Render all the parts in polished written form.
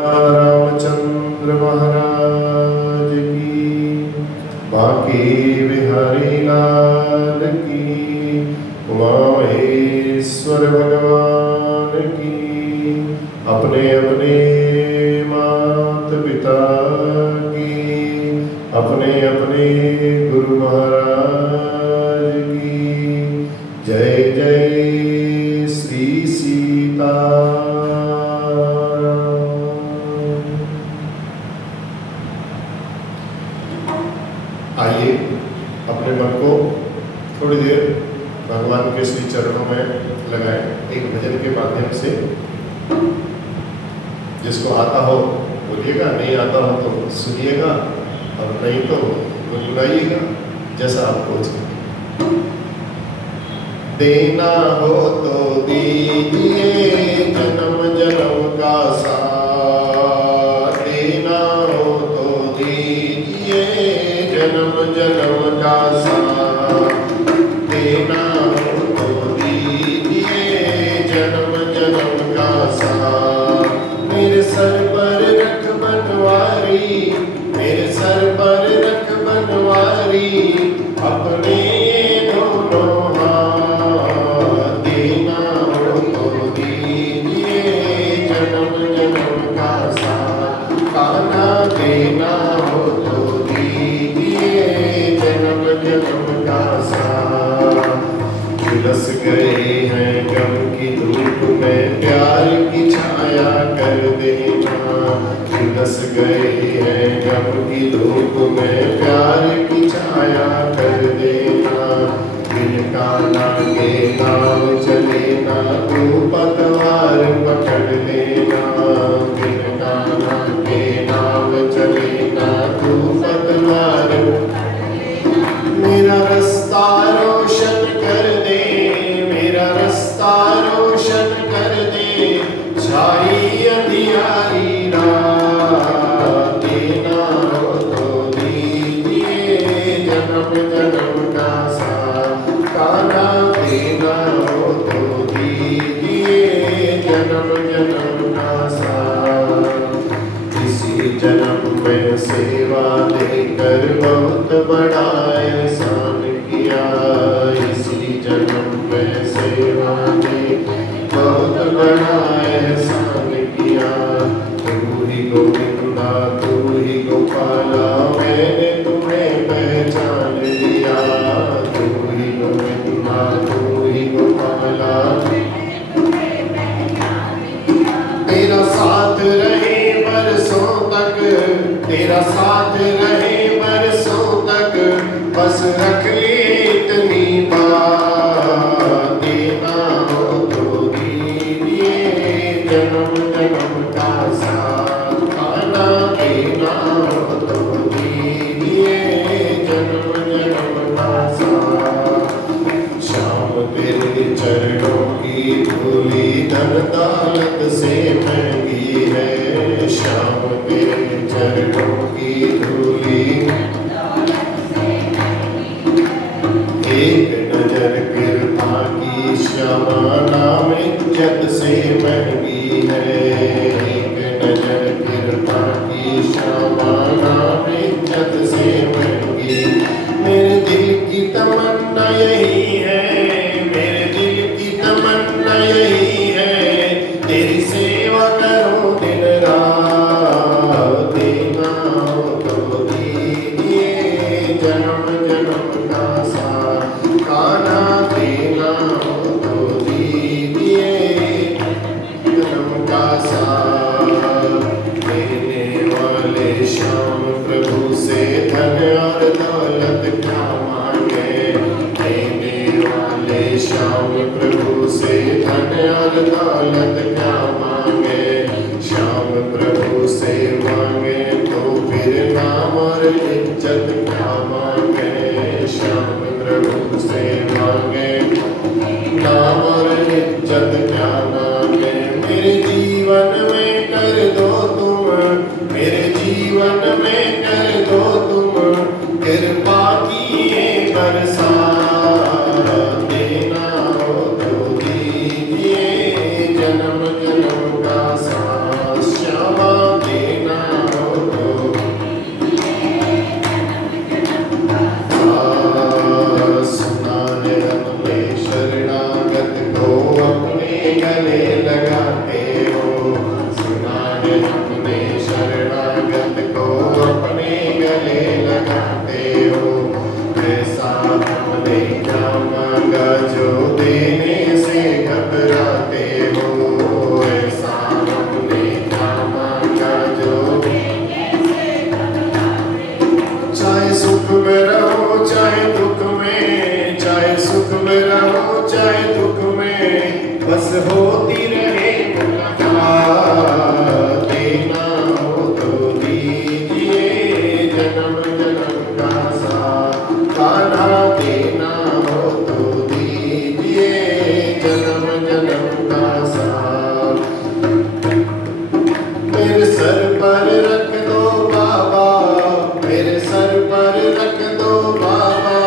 रामचंद्र महाराज की, बांके बिहारी लाल की, उमा महेश्वर भगवान की, अपने अपने मात पिता की, अपने अपने गुरु महाराज की। जय जय श्री सीता। आइए अपने मन को थोड़ी देर भगवान के श्री चरणों में लगाएं, एक भजन के माध्यम से। जिसको आता हो बोलिएगा, नहीं आता हो तो सुनिएगा, और नहीं तो गुनगुनाइएगा, जैसा आपको उचित। देना हो तो दीजिए जन्म जन्म का साथ, देना हो तो दीजिए जन्म जन्म का साथ, देना हो तो दीजिए जन्म जन्म का साथ। मेरे सर पर रख बनवारी, मेरे सर पर रख बनवारी, अपने दोनों हाथ, देना हो तो दीजिए जन्म जन्म का साथ। कान्हा देना हो तो दीजिए जन्म जन्म का साथ। झुलस गए हैं गम की धूप में, प्यार की छाया कर देना। झुलस गए हैं गम की धूप में, प्यार की छाया कर देना। बिन कान्हा के नाव चले ना, तू पतवार पकड़ लेना। बिन कान्हा के नाव चले ना, तू पतवार। मेरा रास्ता रोशन कर दे, मेरा रास्ता रोशन कर दे, छाई अंधियारी रात। देना हो तो दीजिए जन्म जन्म का साथ। कान्हा देना हो तो दीजिए जन्म जन्म का साथ। इसी जन्म में सेवा देकर बहुत बड़ा एहसान किया, इसी जन्म में सेवा दे बहुत बड़ा एहसान किया। तू ही गोविंदा तू ही गोपाला, मैंने तुम्हें पहचान लिया। तू ही गोविंदा तू ही गोपाला, तेरा साथ रहे बरसों तक, तेरा साथ रहे बरसों तक, बस रख ले इतनी बात। देना हो तो दीजिए जन्म जन्म का साथ। कान्हा देना हो तो दीजिए जन्म जन्म का साथ। श्याम तेरे चरणों की धूली धन दौलत से महंगी है। श्याम तेरे चरणों की धूली एक नजर कृपा की, श्यामा नाम इज्जत से महंगी है। एक नजर कृपा की, श्यामा नाम इज्जत से महंगी। मेरे दिल की तमन्ना यही है, मेरे दिल की तमन्ना यही है, तेरी सेवा करूं दिन रात। देना हो तो दीजिए जन्म जन्म का साथ। कान्हा देना हो तो दीजिए जन्म का साथ। देने वाले श्याम प्रभु से धन और दौलत क्या मांगे, देने वाले श्याम प्रभु से धन और दौलत क्या मांगे। श्याम प्रभु से मांगे तो फिर नाम और इज्जत क्या मांगे। श्याम प्रभु से मांगे नाम और इज्जत क्या मांगे। मेरे जीवन में कर दो तुम, मेरे जीवन में कर दो तुम, कृपा की बरसात। देना हो तो दीजिए जन्म जन्म का साथ। श्यामा अपने शरणागत को अपने गले लगाते हो। ऐसा हमने क्या मांगा जो देने से घबराते हो। ऐसा हमने क्या मांगा जो चाहे सुख में रहो चाहे दुख में, चाहे सुख में रहो चाहे दुख में, बस होती रहे मुलाकात। देना हो तो दीजिए जन्म जन्म का साथ, कान्हा देना हो तो दीजिए जन्म जन्म का साथ। मेरे सर पर रख दो बाबा, मेरे सर पर रख दो बाबा,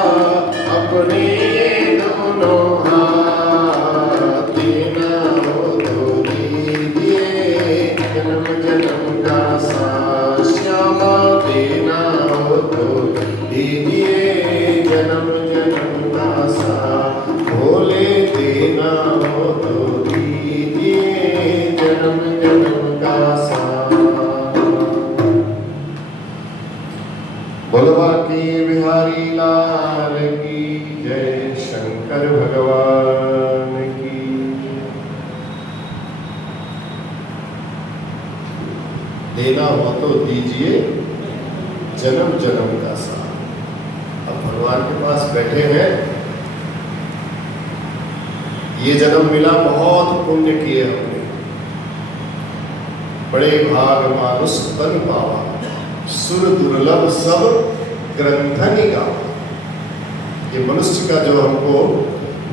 अपने ये दोनों हाथ। देना हो तो दीजिए जन्म जन्म का साथ। श्यामा देना हो तो दीजिए जन्म जन्म का साथ। भोले देना हो तो दीजिए जन्म जन्म का साथ। बोलवा की बिहारी लाल की जय, शंकर भगवान की। देना हो तो दीजिए जन्म जन्म का साथ। अब भगवान के पास बैठे हैं, ये जन्म मिला, बहुत पुण्य किए हमने, बड़े भाग मानुष बन पावा, सुर दुर्लभ सब ग्रंथनि गावा। ये मनुष्य का जो हमको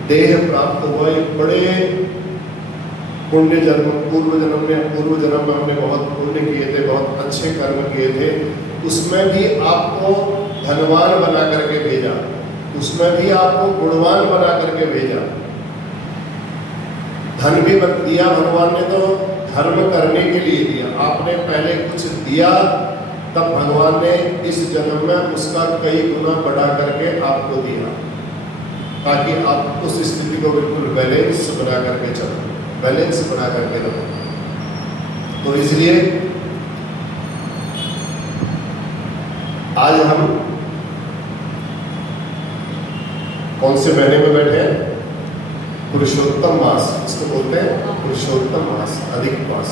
देह प्राप्त हुआ, ये बड़े पुण्य जन्म, पूर्व जन्म में हमने बहुत पुण्य किए थे, बहुत अच्छे कर्म किए थे। उसमें भी आपको धनवान बना करके भेजा, उसमें भी आपको गुणवान बना करके भेजा। धन भी दिया भगवान ने तो धर्म करने के लिए दिया। आपने पहले कुछ दिया, तब भगवान ने इस जन्म में उसका कई गुना बढ़ा करके आपको दिया, ताकि आप उस स्थिति को बिल्कुल बैलेंस बना करके चलो, बैलेंस बना करके रहो। तो इसलिए आज हम कौन से महीने में बैठे हैं? पुरुषोत्तम मास, इसको बोलते हैं पुरुषोत्तम मास, अधिक मास।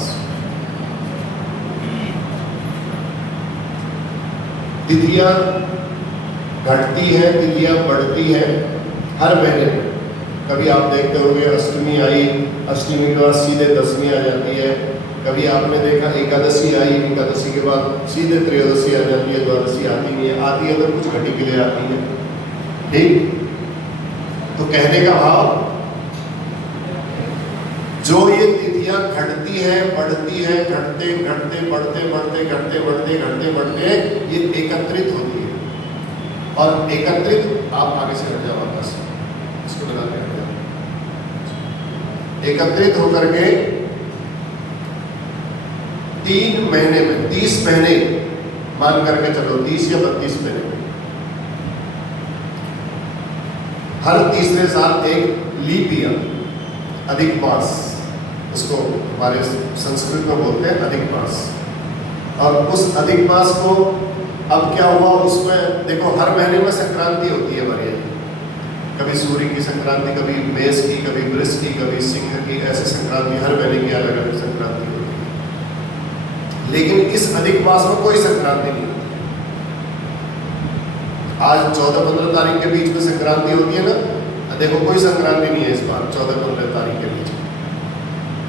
तिथियां घटती हैं, तिथियां बढ़ती हैं हर महीने में। कभी आप देखते होंगे अष्टमी आई, अष्टमी के बाद सीधे दशमी आ जाती है। कभी आपने देखा एकादशी आई, एकादशी के बाद सीधे त्रयोदशी आ जाती है, द्वादशी आती नहीं है, आती है तो कुछ घड़ी के लिए आती है। ठीक, तो कहने का भाव, जो ये तिथियां घटती है, बढ़ती है, घटते घटते बढ़ते बढ़ते घटते बढ़ते घटते बढ़ते ये एकत्रित होती है। और एकत्रित, आप आगे से हट जाओ वापस, इसको लगा के हट जाओ। एकत्रित होकर के 3 महीने में, 30 महीने मान करके चलो, 30 या 32 महीने में, हर तीसरे साल एक लीप ईयर, अधिक मास, उसको हमारे संस्कृत में बोलते हैं अधिक मास। और उस अधिक मास को अब क्या हुआ, उसमें देखो हर महीने में संक्रांति होती है हमारे यहाँ। कभी सूर्य की संक्रांति, कभी मेष की, कभी वृष की, कभी सिंह की, ऐसे संक्रांति हर महीने की अलग अलग संक्रांति होती है। लेकिन इस अधिक मास में कोई संक्रांति नहीं होती। आज 14-15 तारीख के बीच में संक्रांति होती है ना, देखो कोई संक्रांति नहीं है इस बार 14-15 तारीख के बीच में।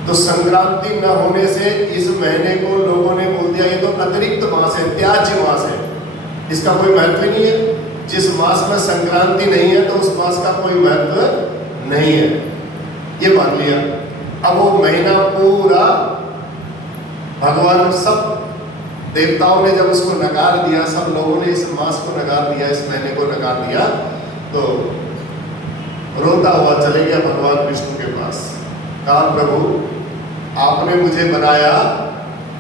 तो संक्रांति न होने से इस महीने को लोगों ने बोल दिया ये तो अतिरिक्त मास है, त्याज्य मास है, इसका कोई महत्व नहीं है। जिस मास में संक्रांति नहीं है तो उस मास का कोई महत्व नहीं है, ये मान लिया। अब वो महीना पूरा भगवान, सब देवताओं ने जब उसको नकार दिया, सब लोगों ने इस मास को नकार दिया, इस महीने को नकार दिया, तो रोता हुआ चले गया भगवान विष्णु के पास। कहा प्रभु आपने मुझे बनाया,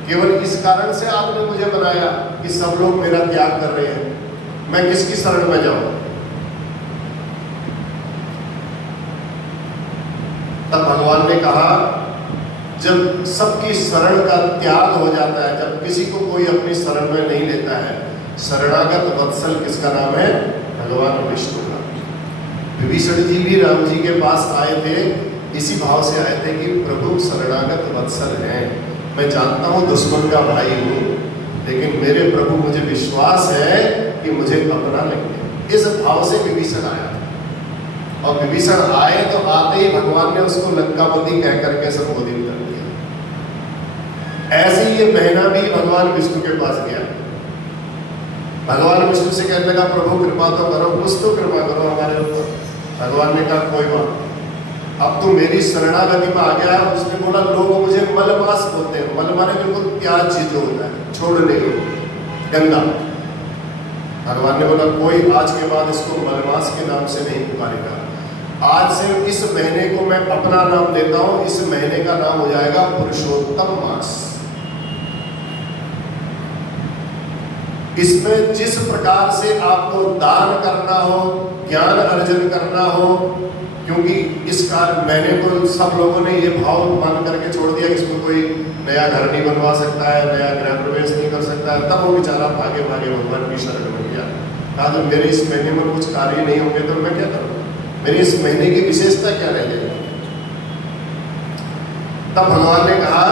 केवल इस कारण से आपने मुझे बनाया कि सब लोग मेरा त्याग कर रहे हैं, मैं किसकी शरण में जाऊं? तब भगवान ने कहा जब सबकी शरण का त्याग हो जाता है, जब किसी को कोई अपनी शरण में नहीं लेता है, शरणागत वत्सल किसका नाम है? भगवान विष्णु का। विभीषण जी भी राम जी के पास आए थे, इसी भाव से आए थे कि प्रभु शरणागत वत्सल हैं, मैं जानता हूँ दुश्मन का भाई हूँ, लेकिन मेरे प्रभु मुझे विश्वास है कि मुझे अपना लेंगे। इस भाव से विभीषण आया था। और विभीषण आए तो आते ही भगवान ने उसको लंकापति कह करके संबोधित कर दिया। ऐसे ही ये महीना भी भगवान विष्णु के पास गया। भगवान विष्णु से कहने लगा प्रभु कृपा तो करो, कुछ तो कृपा करो हमारे ऊपर। भगवान ने कहा कोई बात, अब तो मेरी शरणागति में आ गया है। उसने बोला लोग मुझे मलमास बोलते हैं, मल माने बिल्कुल त्याग चीज जो होता है, छोड़ने को, गंदा। भगवान ने बोला कोई आज के बाद इसको मलमास के नाम से नहीं पुकारेगा, आज से इस महीने को मैं अपना नाम देता हूं, इस महीने का नाम हो जाएगा पुरुषोत्तम मास। इसमें जिस प्रकार से आपको दान करना हो, ज्ञान अर्जन करना हो, क्योंकि इस कार्य मैंने को सब लोगों ने ये भाव मान करके छोड़ दिया कि इसमें कोई नया घर नहीं बनवा सकता है, नया गृह प्रवेश नहीं कर सकता है, तब वो बेचारा भागे भागे भगवान की शरण में गया। कहा तो मेरे इस महीने में कुछ कार्य नहीं होंगे तो मैं क्या करूँ, मेरी इस महीने की विशेषता क्या रह जाएगी। तब भगवान ने कहा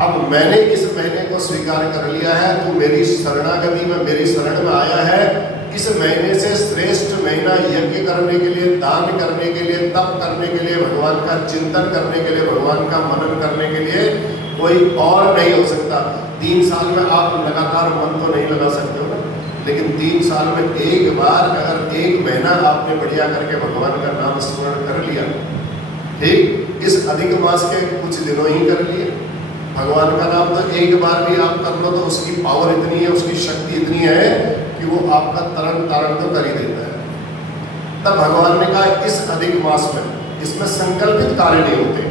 अब मैंने इस महीने को स्वीकार कर लिया है, तू मेरी शरणागति में, मेरी शरण में आया है, इस महीने से श्रेष्ठ महीना यज्ञ करने के लिए, दान करने के लिए, तप करने के लिए, भगवान का चिंतन करने के लिए, भगवान का मनन करने के लिए कोई और नहीं हो सकता। 3 साल में आप लगातार मन तो नहीं लगा सकते हो ना, लेकिन 3 साल में एक बार अगर 1 महीना आपने बढ़िया करके भगवान का नाम स्मरण कर लिया, ठीक, इस अधिक मास के कुछ दिनों ही कर लिए, भगवान का नाम तो एक बार भी आप कर लो तो उसकी पावर इतनी है, उसकी शक्ति इतनी है कि वो आपका तरण तारण तो कर ही देता है। तब भगवान ने कहा इस अधिक मास में, इसमें संकल्पित कार्य नहीं होते।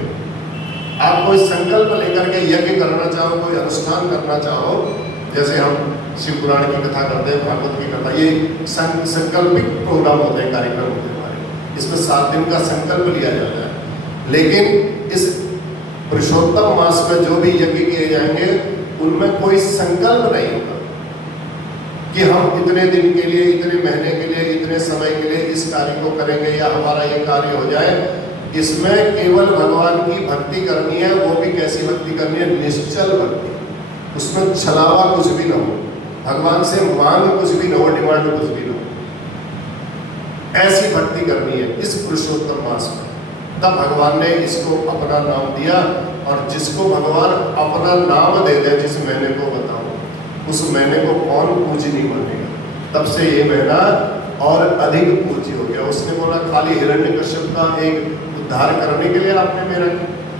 आप कोई संकल्प लेकर के यज्ञ करना चाहो, कोई अनुष्ठान करना चाहो, जैसे हम शिव पुराण की कथा करते हैं, भागवत की कथा, ये संकल्पित प्रोग्राम होते हैं, कार्यक्रम होते हैं हमारे, इसमें 7 दिन का संकल्प लिया जाता है। लेकिन इस पुरुषोत्तम मास में जो भी यज्ञ किए जाएंगे उनमें कोई संकल्प नहीं होगा कि हम इतने दिन के लिए, इतने महीने के लिए, इतने समय के लिए इस कार्य को करेंगे या हमारा ये कार्य हो जाए। इसमें केवल भगवान की भक्ति करनी है, वो भी कैसी भक्ति करनी है? निश्चल भक्ति। उसमें छलावा कुछ भी न हो, भगवान से मांग कुछ भी न हो, डिमांड कुछ भी न हो, ऐसी भक्ति करनी है इस पुरुषोत्तम मास में। तब भगवान ने इसको अपना नाम दिया, और जिसको भगवान अपना नाम दे दे, जिस महीने को बताऊं, उस महीने को कौन पूजनीय मानेगा। तब से ये महीना और अधिक पूज्य हो गया। उसने बोला खाली हिरण्यकश्यप का एक उद्धार करने के लिए आपने मेरा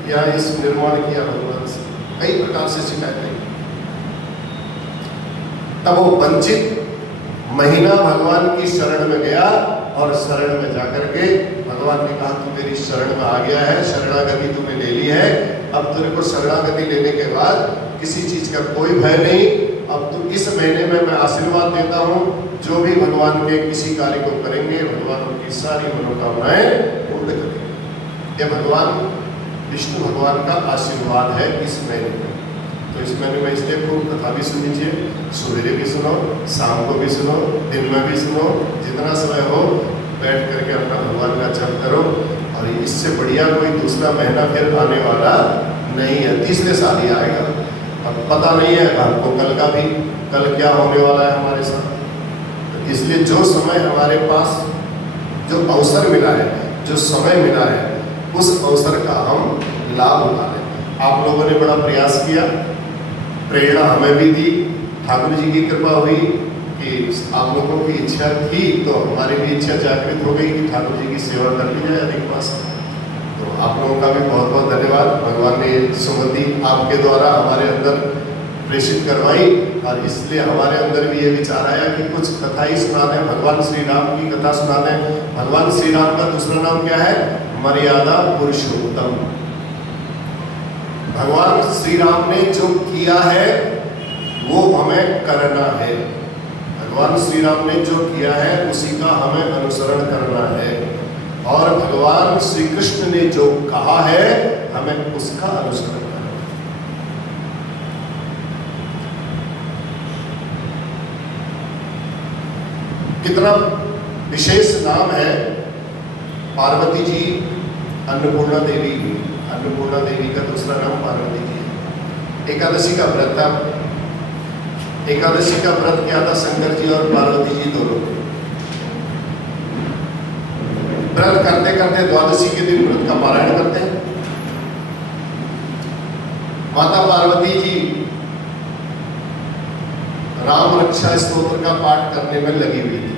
या इस निर्माण किया भगवान से, कई प्रकार से शिकायत नहीं। तब वो वंचित महीना भगवान की शरण में गया, और शरण में जाकर के भगवान ने कहा तू मेरी शरण में आ गया है, शरणागति तूने ले ली है, अब तेरे को शरणागति लेने के बाद किसी चीज का कोई भय नहीं। अब तू इस महीने में मैं आशीर्वाद देता हूँ, जो भी भगवान के किसी कार्य को करेंगे, भगवान उनकी सारी मनोकामनाएं पूर्ण करेंगे। ये भगवान विष्णु भगवान का आशीर्वाद है इस महीने में। तो इस महीने में इसलिए खूब कथा भी सुन लीजिए, सवेरे भी सुनो, शाम को भी सुनो, दिन में भी सुनो, जितना समय हो बैठ करके अपना भगवान का जप करो। और इससे बढ़िया कोई दूसरा महीना फिर आने वाला नहीं है, तीसरे साल ही आएगा। अब पता नहीं है आपको कल का भी, कल क्या होने वाला है हमारे साथ। तो इसलिए जो समय हमारे पास, जो अवसर मिला है, जो समय मिला है, उस अवसर का हम लाभ उठा लें। आप लोगों ने बड़ा प्रयास किया, प्रेरणा हमें भी दी, ठाकुर जी की कृपा हुई कि आप लोगों की इच्छा थी, तो हमारी भी इच्छा जागृत हो गई कि ठाकुर जी की सेवा कर ली जाए अधिक मास। तो आप लोगों का भी बहुत बहुत धन्यवाद। भगवान ने सुमति आपके द्वारा हमारे अंदर प्रेषित करवाई, और इसलिए हमारे अंदर भी ये विचार आया कि कुछ कथा ही सुना दें, भगवान श्री राम की कथा सुना दें। भगवान श्री राम का दूसरा नाम क्या है? मर्यादा पुरुषोत्तम। भगवान श्री राम ने जो किया है वो हमें करना है। भगवान श्री राम ने जो किया है उसी का हमें अनुसरण करना है, और भगवान श्री कृष्ण ने जो कहा है हमें उसका अनुसरण कितना विशेष नाम है। पार्वती जी अन्नपूर्णा देवी, अन्नपूर्णा देवी का दूसरा नाम पार्वती जी है। एकादशी का व्रत था, एकादशी का व्रत क्या था, शंकर जी और पार्वती जी दोनों व्रत करते करते द्वादशी के दिन व्रत का पारायण करते हैं। माता पार्वती जी राम रक्षा स्तोत्र का पाठ करने में लगी हुई थी।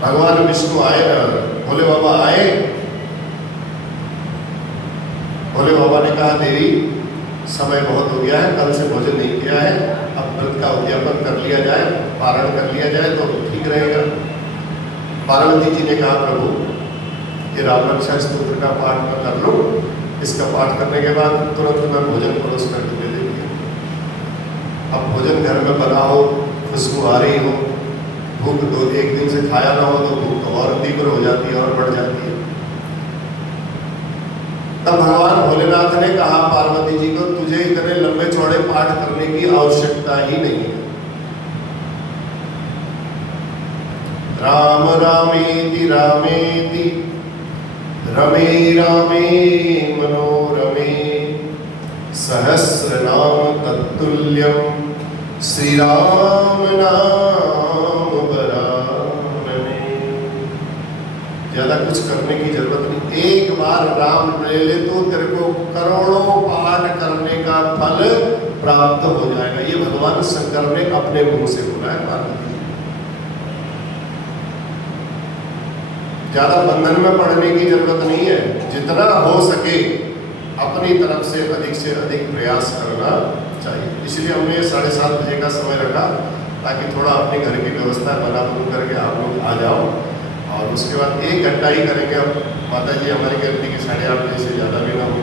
भगवान विष्णु आए, भोले बाबा आए। भोले बाबा ने कहा देवी समय बहुत हो गया है, कल से भोजन नहीं किया है, अब व्रत का उद्यापन कर लिया जाए, पारण कर लिया जाए तो ठीक रहेगा। पार्वती जी ने कहा प्रभु ये राम रक्षा स्तोत्र का पाठ मैं कर लूँ, इसका पाठ करने के बाद तुरंत मैं भोजन परोस कर तुम्हें देंगे। अब भोजन घर में बना हो, खुशबू आ रही हो, भूख दो एक दिन से खाया ना हो तो भूख और तीव्र हो जाती है और बढ़ जाती है। तब भगवान भोलेनाथ ने कहा पार्वती जी को तुझे इतने लंबे चौड़े पाठ करने की आवश्यकता ही नहीं है। राम रामेति रामेति रमे रामे मनोरमे सहस्रनाम तत्तुल्यम श्री राम नाम वरानने। ज्यादा कुछ करने की जरूरत नहीं, एक बार राम ले ले तो तेरे को करोड़ों पाठ करने का फल प्राप्त हो जाएगा। ये भगवान शंकर ने अपने मुंह से बोला है पार्वती। ज्यादा बंधन में पड़ने की जरूरत नहीं है, जितना हो सके अपनी तरफ से अधिक प्रयास करना चाहिए। इसलिए हमने 7:30 बजे का समय रखा ताकि थोड़ा अपने घर की व्यवस्था बना बुन करके आप लोग आ जाओ, और उसके बाद 1 घंटा ही करेंगे। अब माता जी हमारी कहती कि 8:30 बजे से ज़्यादा भी ना हो,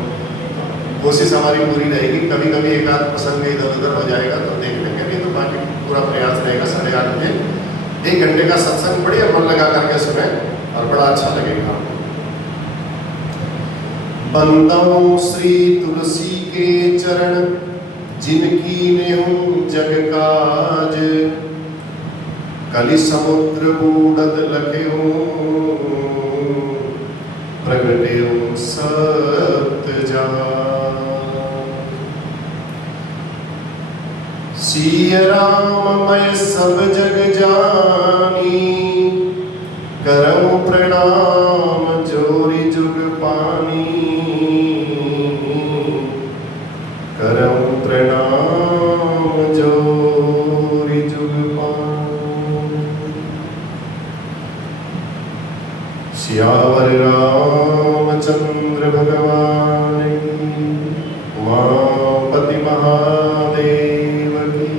कोशिश हमारी पूरी रहेगी। कभी कभी एक आध प्रसंग इधर उधर हो जाएगा तो देख लेंगे, नहीं तो बाकी पूरा प्रयास रहेगा। 8:30 बजे 1 घंटे का सत्संग बढ़िया मन लगा करके सुने और बड़ा अच्छा लगेगा आपको। बंदों श्री तुलसी के चरण जिनकी नेहु जग काज, कलि समुद्र बूढ़त लखेऊ प्रगटेऊ सत्य जान। सिय राम मैं सब जग जानी, करऊं प्रणाम जोरी जुग पानी, करऊं प्रणाम जोरी जुग पानी। सियावर रामचंद्र भगवान की, उमापति महादेव की,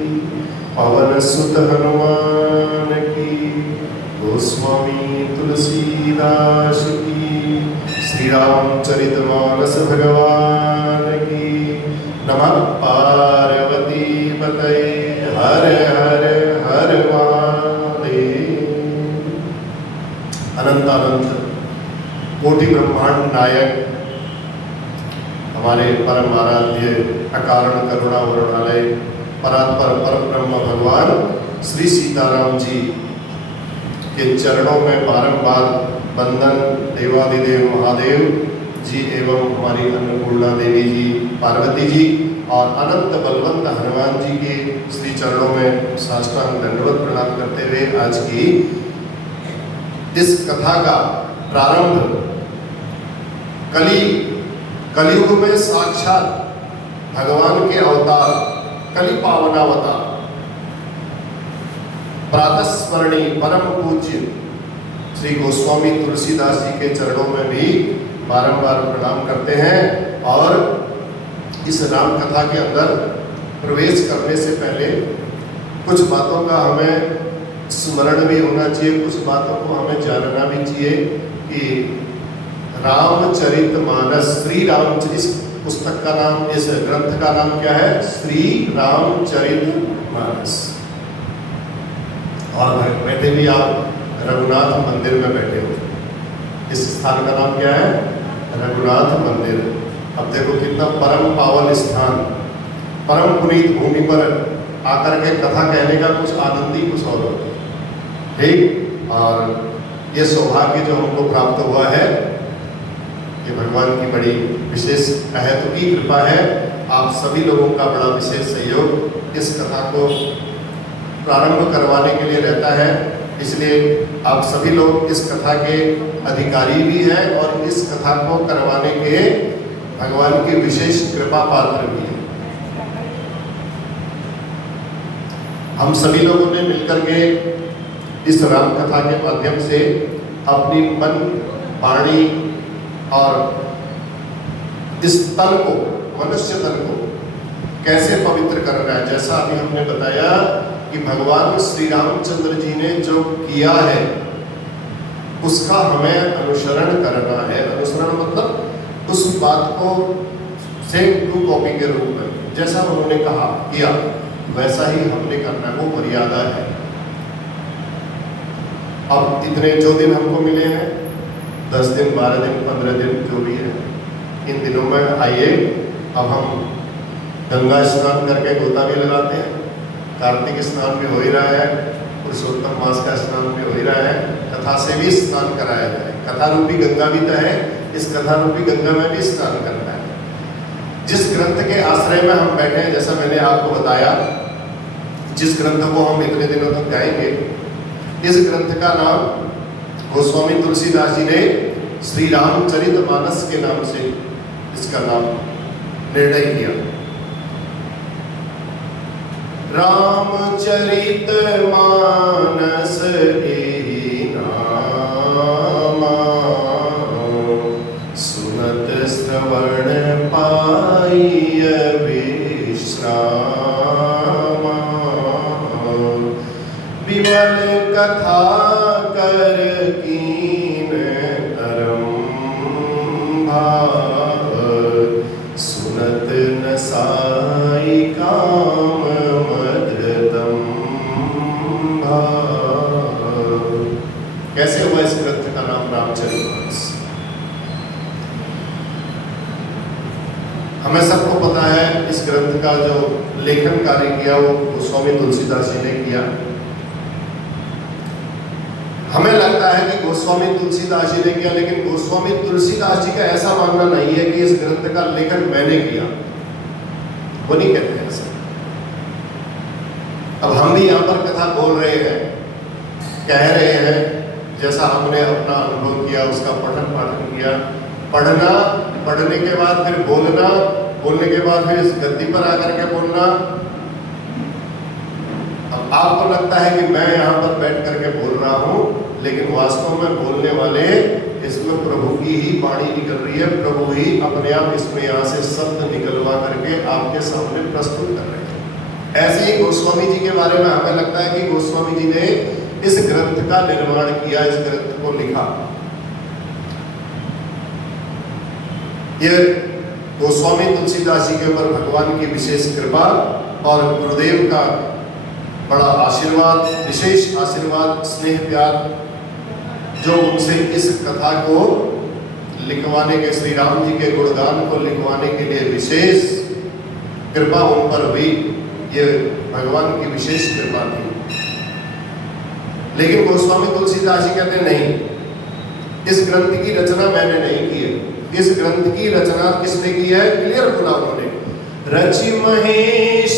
पवन सुत हनुमान की, गोस्वामी तुलसीदास की, श्री रामचरितमानस भगवान की। नमः पार्वती पतये हर हर हर महादेव। अनंत अनंत कोटि ब्रह्मांड नायक हमारे परम आराध्य अकारण करुणा वरुणालय परात्पर परम ब्रह्म भगवान श्री सीताराम जी के चरणों में बारंबार वंदन देवादिदेव महादेव जी एवं हमारी अन्नपूर्णा देवी जी, पार्वती जी और अनंत बलवंत हनुमान जी के श्री चरणों में साष्टांग दंडवत प्रणाम करते हुए आज की इस कथा का प्रारंभ कलियुग में साक्षात भगवान के अवतार, कलि पावनावतार, प्रातस्मरणीय परम पूज्य श्री गोस्वामी तुलसीदास जी के चरणों में भी बारंबार प्रणाम करते हैं। और इस राम कथा के अंदर प्रवेश करने से पहले कुछ बातों का हमें स्मरण भी होना चाहिए, कुछ बातों को हमें जानना भी चाहिए कि रामचरितमानस, श्री राम, इस पुस्तक का नाम, इस ग्रंथ का नाम क्या है? श्री रामचरितमानस। और बैठे भी आप रघुनाथ मंदिर में बैठे हो। इस स्थान का नाम क्या है? रघुनाथ मंदिर। अब देखो कितना परम पावन स्थान, परम पुनीत भूमि पर आकर के कथा कहने का कुछ आनंद ही कुछ और होता है। ठीक। और ये सौभाग्य जो हमको प्राप्त हुआ है, ये भगवान की बड़ी विशेष अहेतुकी कृपा है। आप सभी लोगों का बड़ा विशेष सहयोग इस कथा को प्रारंभ करवाने के लिए रहता है, इसलिए आप सभी लोग इस कथा के अधिकारी भी हैं और इस कथा को करवाने के भगवान की विशेष कृपा पात्र भी हैं। हम सभी लोगों ने मिलकर के इस राम कथा के माध्यम से अपनी मन, वाणी और इस तन को, मनुष्य तन को कैसे पवित्र करना है। जैसा अभी हमने बताया कि भगवान श्री रामचंद्र जी ने जो किया है उसका हमें अनुसरण करना है। अनुसरण मतलब उस बात को सेम टू कॉपी के रूप में, जैसा उन्होंने कहा किया वैसा ही हमने करना, वो मर्यादा है। अब इतने जो दिन हमको मिले हैं, 10 दिन, 12 दिन, 15 दिन, जो भी है, इन दिनों में आइए, अब हम गंगा स्नान करके गोता भी लगाते हैं, कार्तिक स्नान भी हो ही रहा है, पुरुषोत्तम मास का स्नान भी हो ही रहा है, कथा से भी स्नान कराया जाए। कथा रूपी गंगा भी तो है, इस कथा रूपी गंगा में भी स्नान करना है। जिस ग्रंथ के आश्रय में हम बैठे हैं, जैसा मैंने आपको बताया, जिस ग्रंथ को हम इतने दिनों तक गाएंगे, इस ग्रंथ का नाम गोस्वामी तुलसीदास जी ने श्री रामचरितमानस के नाम से इसका नाम निर्णय किया। रामचरित मानस एहि नामा, सुनत श्रवण पाइय विश्रामा, विमल कथा कर कीन अरंभा, सुनत न साई काम कैसे हुआ इस ग्रंथ का नाम रामचरितमानस? हमें सबको पता है इस ग्रंथ का जो लेखन कार्य किया वो गोस्वामी तुलसीदास जी ने किया। हमें लगता है कि गोस्वामी तुलसीदास जी ने किया, लेकिन गोस्वामी तुलसीदास जी का ऐसा मानना नहीं है कि इस ग्रंथ का लेखन मैंने किया, वो नहीं कहते हैं ऐसा। अब हम भी यहाँ पर कथा बोल रहे हैं, कह रहे हैं, जैसा हमने अपना अनुभव किया, उसका पठन पाठन किया, पढ़ना, पढ़ने के बाद फिर बोलना, बोलने के बाद फिर इस गद्दी पर आकर के बोलना। अब आपको लगता है कि मैं यहाँ पर बैठ करके बोल रहा हूँ, लेकिन वास्तव में बोलने वाले इसमें प्रभु की ही वाणी निकल रही है, प्रभु ही अपने आप इसमें यहाँ से शब्द निकलवा करके आपके सामने प्रस्तुत कर रहे हैं। ऐसे ही गोस्वामी जी के बारे में हमें लगता है कि गोस्वामी जी ने इस ग्रंथ का निर्माण किया, इस ग्रंथ को लिखा। ये गोस्वामी तुलसीदास जी के ऊपर भगवान की विशेष कृपा और गुरुदेव का बड़ा आशीर्वाद, विशेष आशीर्वाद, स्नेह प्यार, जो उनसे इस कथा को लिखवाने के, श्री राम जी के गुणगान को लिखवाने के लिए विशेष कृपा उन पर हुई, ये भगवान की विशेष कृपा थी। लेकिन गोस्वामी तुलसीदास जी कहते नहीं, इस ग्रंथ की रचना मैंने नहीं की है। इस ग्रंथ की रचना किसने की है? क्लियर बोला उन्होंने, रचि महेश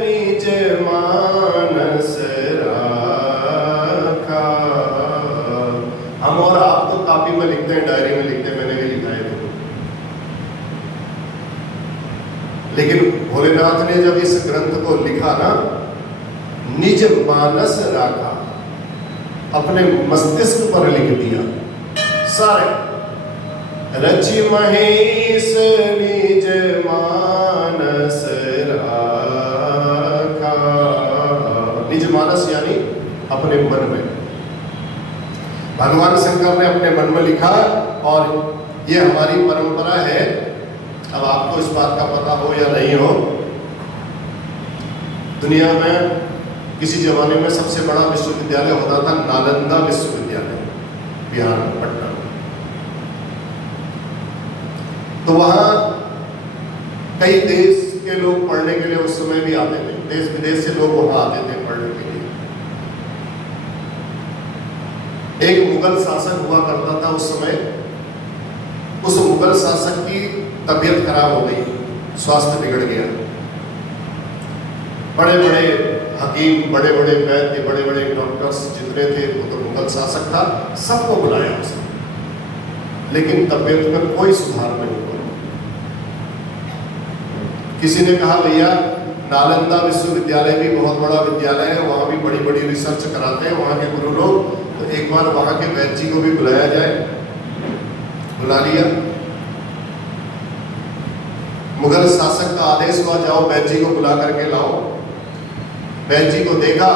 निज मानस राखा। हम और आप तो कॉपी में लिखते हैं, डायरी में लिखते हैं, मैंने भी लिखा है तो, लेकिन भोलेनाथ ने जब इस ग्रंथ को लिखा ना, निज मानस राखा, अपने मस्तिष्क पर लिख दिया सारे। रचि महेश निज मानस राखा, निज मानस यानी अपने मन में। भगवान शंकर ने अपने मन में लिखा, और ये हमारी परंपरा है। अब आपको इस बात का पता हो या नहीं हो, दुनिया में किसी जमाने में सबसे बड़ा विश्वविद्यालय होता था नालंदा विश्वविद्यालय, बिहार में, पटना में। तो वहाँ कई देश के लोग पढ़ने के लिए उस समय भी आते थे, देश विदेश से लोग वहां आते थे पढ़ने के लिए। एक मुगल शासक हुआ करता था उस समय। उस मुगल शासक की तबीयत खराब हो गई, स्वास्थ्य बिगड़ गया। बड़े बड़े हकीम, बड़े बड़े वैद्य, बड़े बड़े डॉक्टर्स जितने थे, वो तो मुगल शासक था, सबको बुलाया उसने, लेकिन तबीयत में कोई सुधार नहीं हुआ। किसी ने कहा भैया नालंदा विश्वविद्यालय भी बहुत बड़ा विद्यालय है, वहां भी बड़ी बड़ी रिसर्च कराते हैं वहां के गुरु लोग, तो एक बार वहां के वैद्य जी को भी बुलाया जाए। बुला लिया। मुगल शासक का आदेश हुआ, जाओ वैद्य जी को बुला करके लाओ। वैद्य जी को देखा,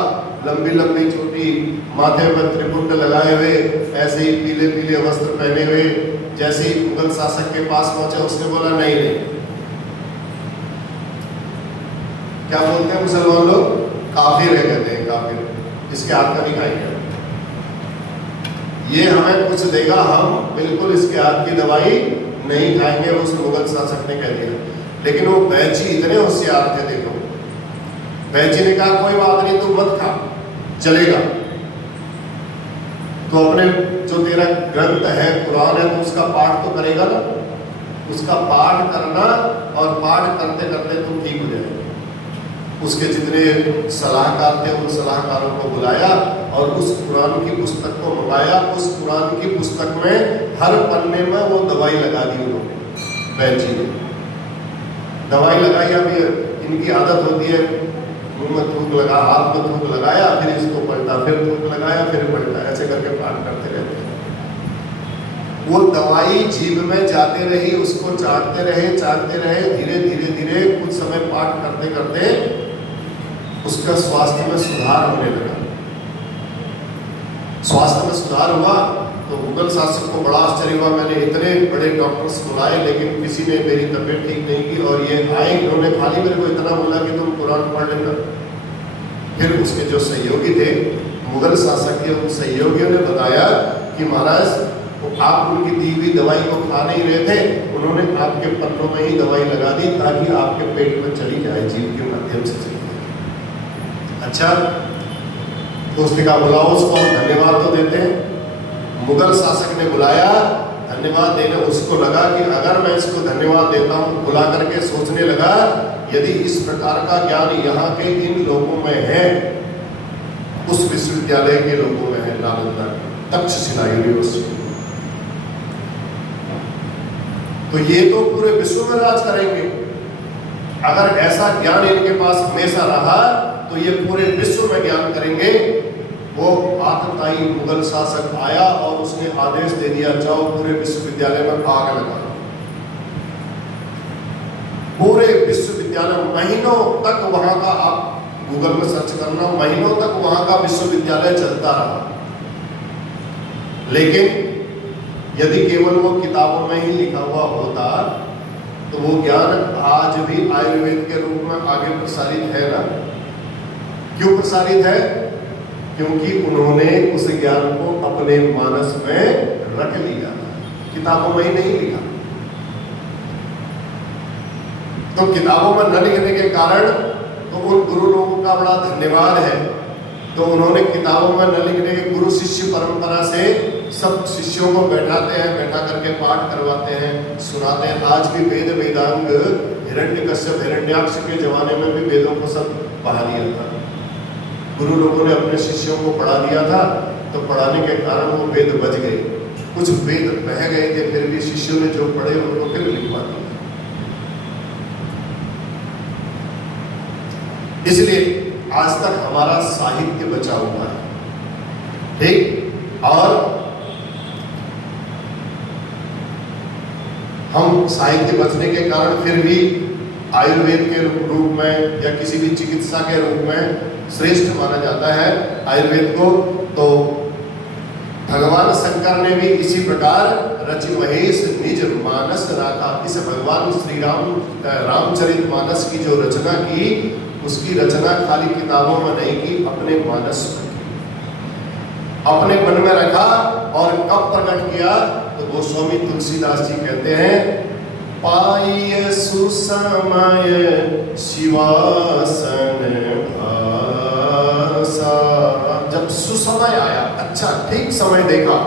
लंबी लंबी चोटी, माथे पर त्रिपुंड लगाए हुए, ऐसे ही पीले पीले वस्त्र पहने हुए। जैसे ही मुगल शासक के पास पहुंचा, उसने बोला नहीं नहीं, क्या बोलते हैं मुसलमान लोग, काफिर है, कहते हैं काफिर, इसके हाथ का नहीं खाएंगे, ये हमें कुछ देगा, हम बिल्कुल इसके हाथ की दवाई नहीं खाएंगे, उस मुगल शासक ने कह दिया। लेकिन वो वैद्य जी इतने होशियार थे, देखो वैद्य जी ने कहा कोई बात नहीं, तू मत खा, चलेगा, तो अपने जो तेरा ग्रंथ है, कुरान है, तो उसका पाठ तो करेगा ना, उसका पाठ करना, और पाठ करते करते तुम ठीक हो जाएगा। उसके जितने सलाहकार थे, उन सलाहकारों को बुलाया और उस कुरान की पुस्तक को मंगाया। उस कुरान की पुस्तक में हर पन्ने में वो दवाई लगा दी उन्होंने, वैद्य जी ने दवाई लगाई। अब इनकी आदत होती है, मुंह में थूक लगा, हाथ में थूक लगाया, फिर इसको पलटा, फिर थूक लगाया, फिर पलटा, ऐसे करके पाठ करते रहते हैं। वो दवाई जीभ में जाते रही, उसको चाटते रहे, धीरे धीरे धीरे कुछ समय पाठ करते करते उसका स्वास्थ्य में सुधार होने लगा। स्वास्थ्य में सुधार हुआ तो मुगल शासक को बड़ा आश्चर्य हुआ, मैंने इतने बड़े डॉक्टर्स बुलाए लेकिन किसी ने मेरी तबीयत ठीक नहीं की, और ये आए, इन्होंने खाली मेरे को इतना बोला कि तुम कुरान पढ़ लेना। फिर उसके जो सहयोगी थे, मुगल शासक के उन सहयोगियों ने बताया कि महाराज आप उनकी दी हुई दवाई को खा नहीं रहे थे, उन्होंने आपके पन्नों में ही दवाई लगा दी ताकि आपके पेट में चली जाए, जीभ के माध्यम से चली जाए। अच्छा, तो उसने कहा बुलाओ उसको, धन्यवाद तो देते हैं। मुगल शासक ने बुलाया, धन्यवाद देने, उसको लगा कि अगर मैं इसको धन्यवाद देता हूँ, बुला करके सोचने लगा यदि इस प्रकार का ज्ञान यहाँ के इन लोगों में है, उस विश्वविद्यालय के लोगों में है, नालंदा तक्षशिला यूनिवर्सिटी, तो ये तो पूरे विश्व में राज करेंगे। अगर ऐसा ज्ञान इनके पास हमेशा रहा तो ये पूरे विश्व में ज्ञान करेंगे। वो आतताई मुगल शासक आया और उसने आदेश दे दिया, जाओ पूरे विश्वविद्यालय में आग लगा। पूरे विश्वविद्यालय, महीनों तक वहां का, आप गूगल में सर्च करना, महीनों तक वहां का विश्वविद्यालय चलता रहा। लेकिन यदि केवल वो किताबों में ही लिखा हुआ होता तो वो ज्ञान आज भी आयुर्वेद के रूप में आगे प्रसारित है ना। क्यों प्रसारित है? क्योंकि उन्होंने उस ज्ञान को अपने मानस में रख लिया, किताबों में ही नहीं लिखा। तो किताबों में न लिखने के कारण तो उन गुरु लोगों का बड़ा धन्यवाद है। तो उन्होंने किताबों में न लिखने के, गुरु शिष्य परंपरा से सब शिष्यों को बैठाते हैं, बैठा करके पाठ करवाते हैं, सुनाते हैं। आज भी वेद वेदांग हिरण्यकश्यप हिरण्याक्ष के जमाने में भी वेदों को सब पढ़ा लिया था। गुरु लोगों ने अपने शिष्यों को पढ़ा दिया था, तो पढ़ाने के कारण वो वेद बच गए। कुछ वेद बह गए थे, फिर भी शिष्यों ने जो पढ़े उनको फिर लिखवा दिया। इसलिए आज तक हमारा साहित्य बचा हुआ है, ठीक। और हम साहित्य बचने के कारण फिर भी आयुर्वेद के रूप में या किसी भी चिकित्सा के रूप में श्रेष्ठ माना जाता है आयुर्वेद को। तो भगवान शंकर ने भी इसी प्रकार रचि महेश निज मानस राखा। इस भगवान श्री रामचरितमानस की जो रचना की, उसकी रचना खाली किताबों में नहीं की, अपने मानस में की, अपने मन में रखा। और कब प्रकट किया? तो गोस्वामी तुलसीदास जी कहते हैं पाई सुसमय शिवासन भासा। जब सुसमय आया, अच्छा ठीक समय देखा,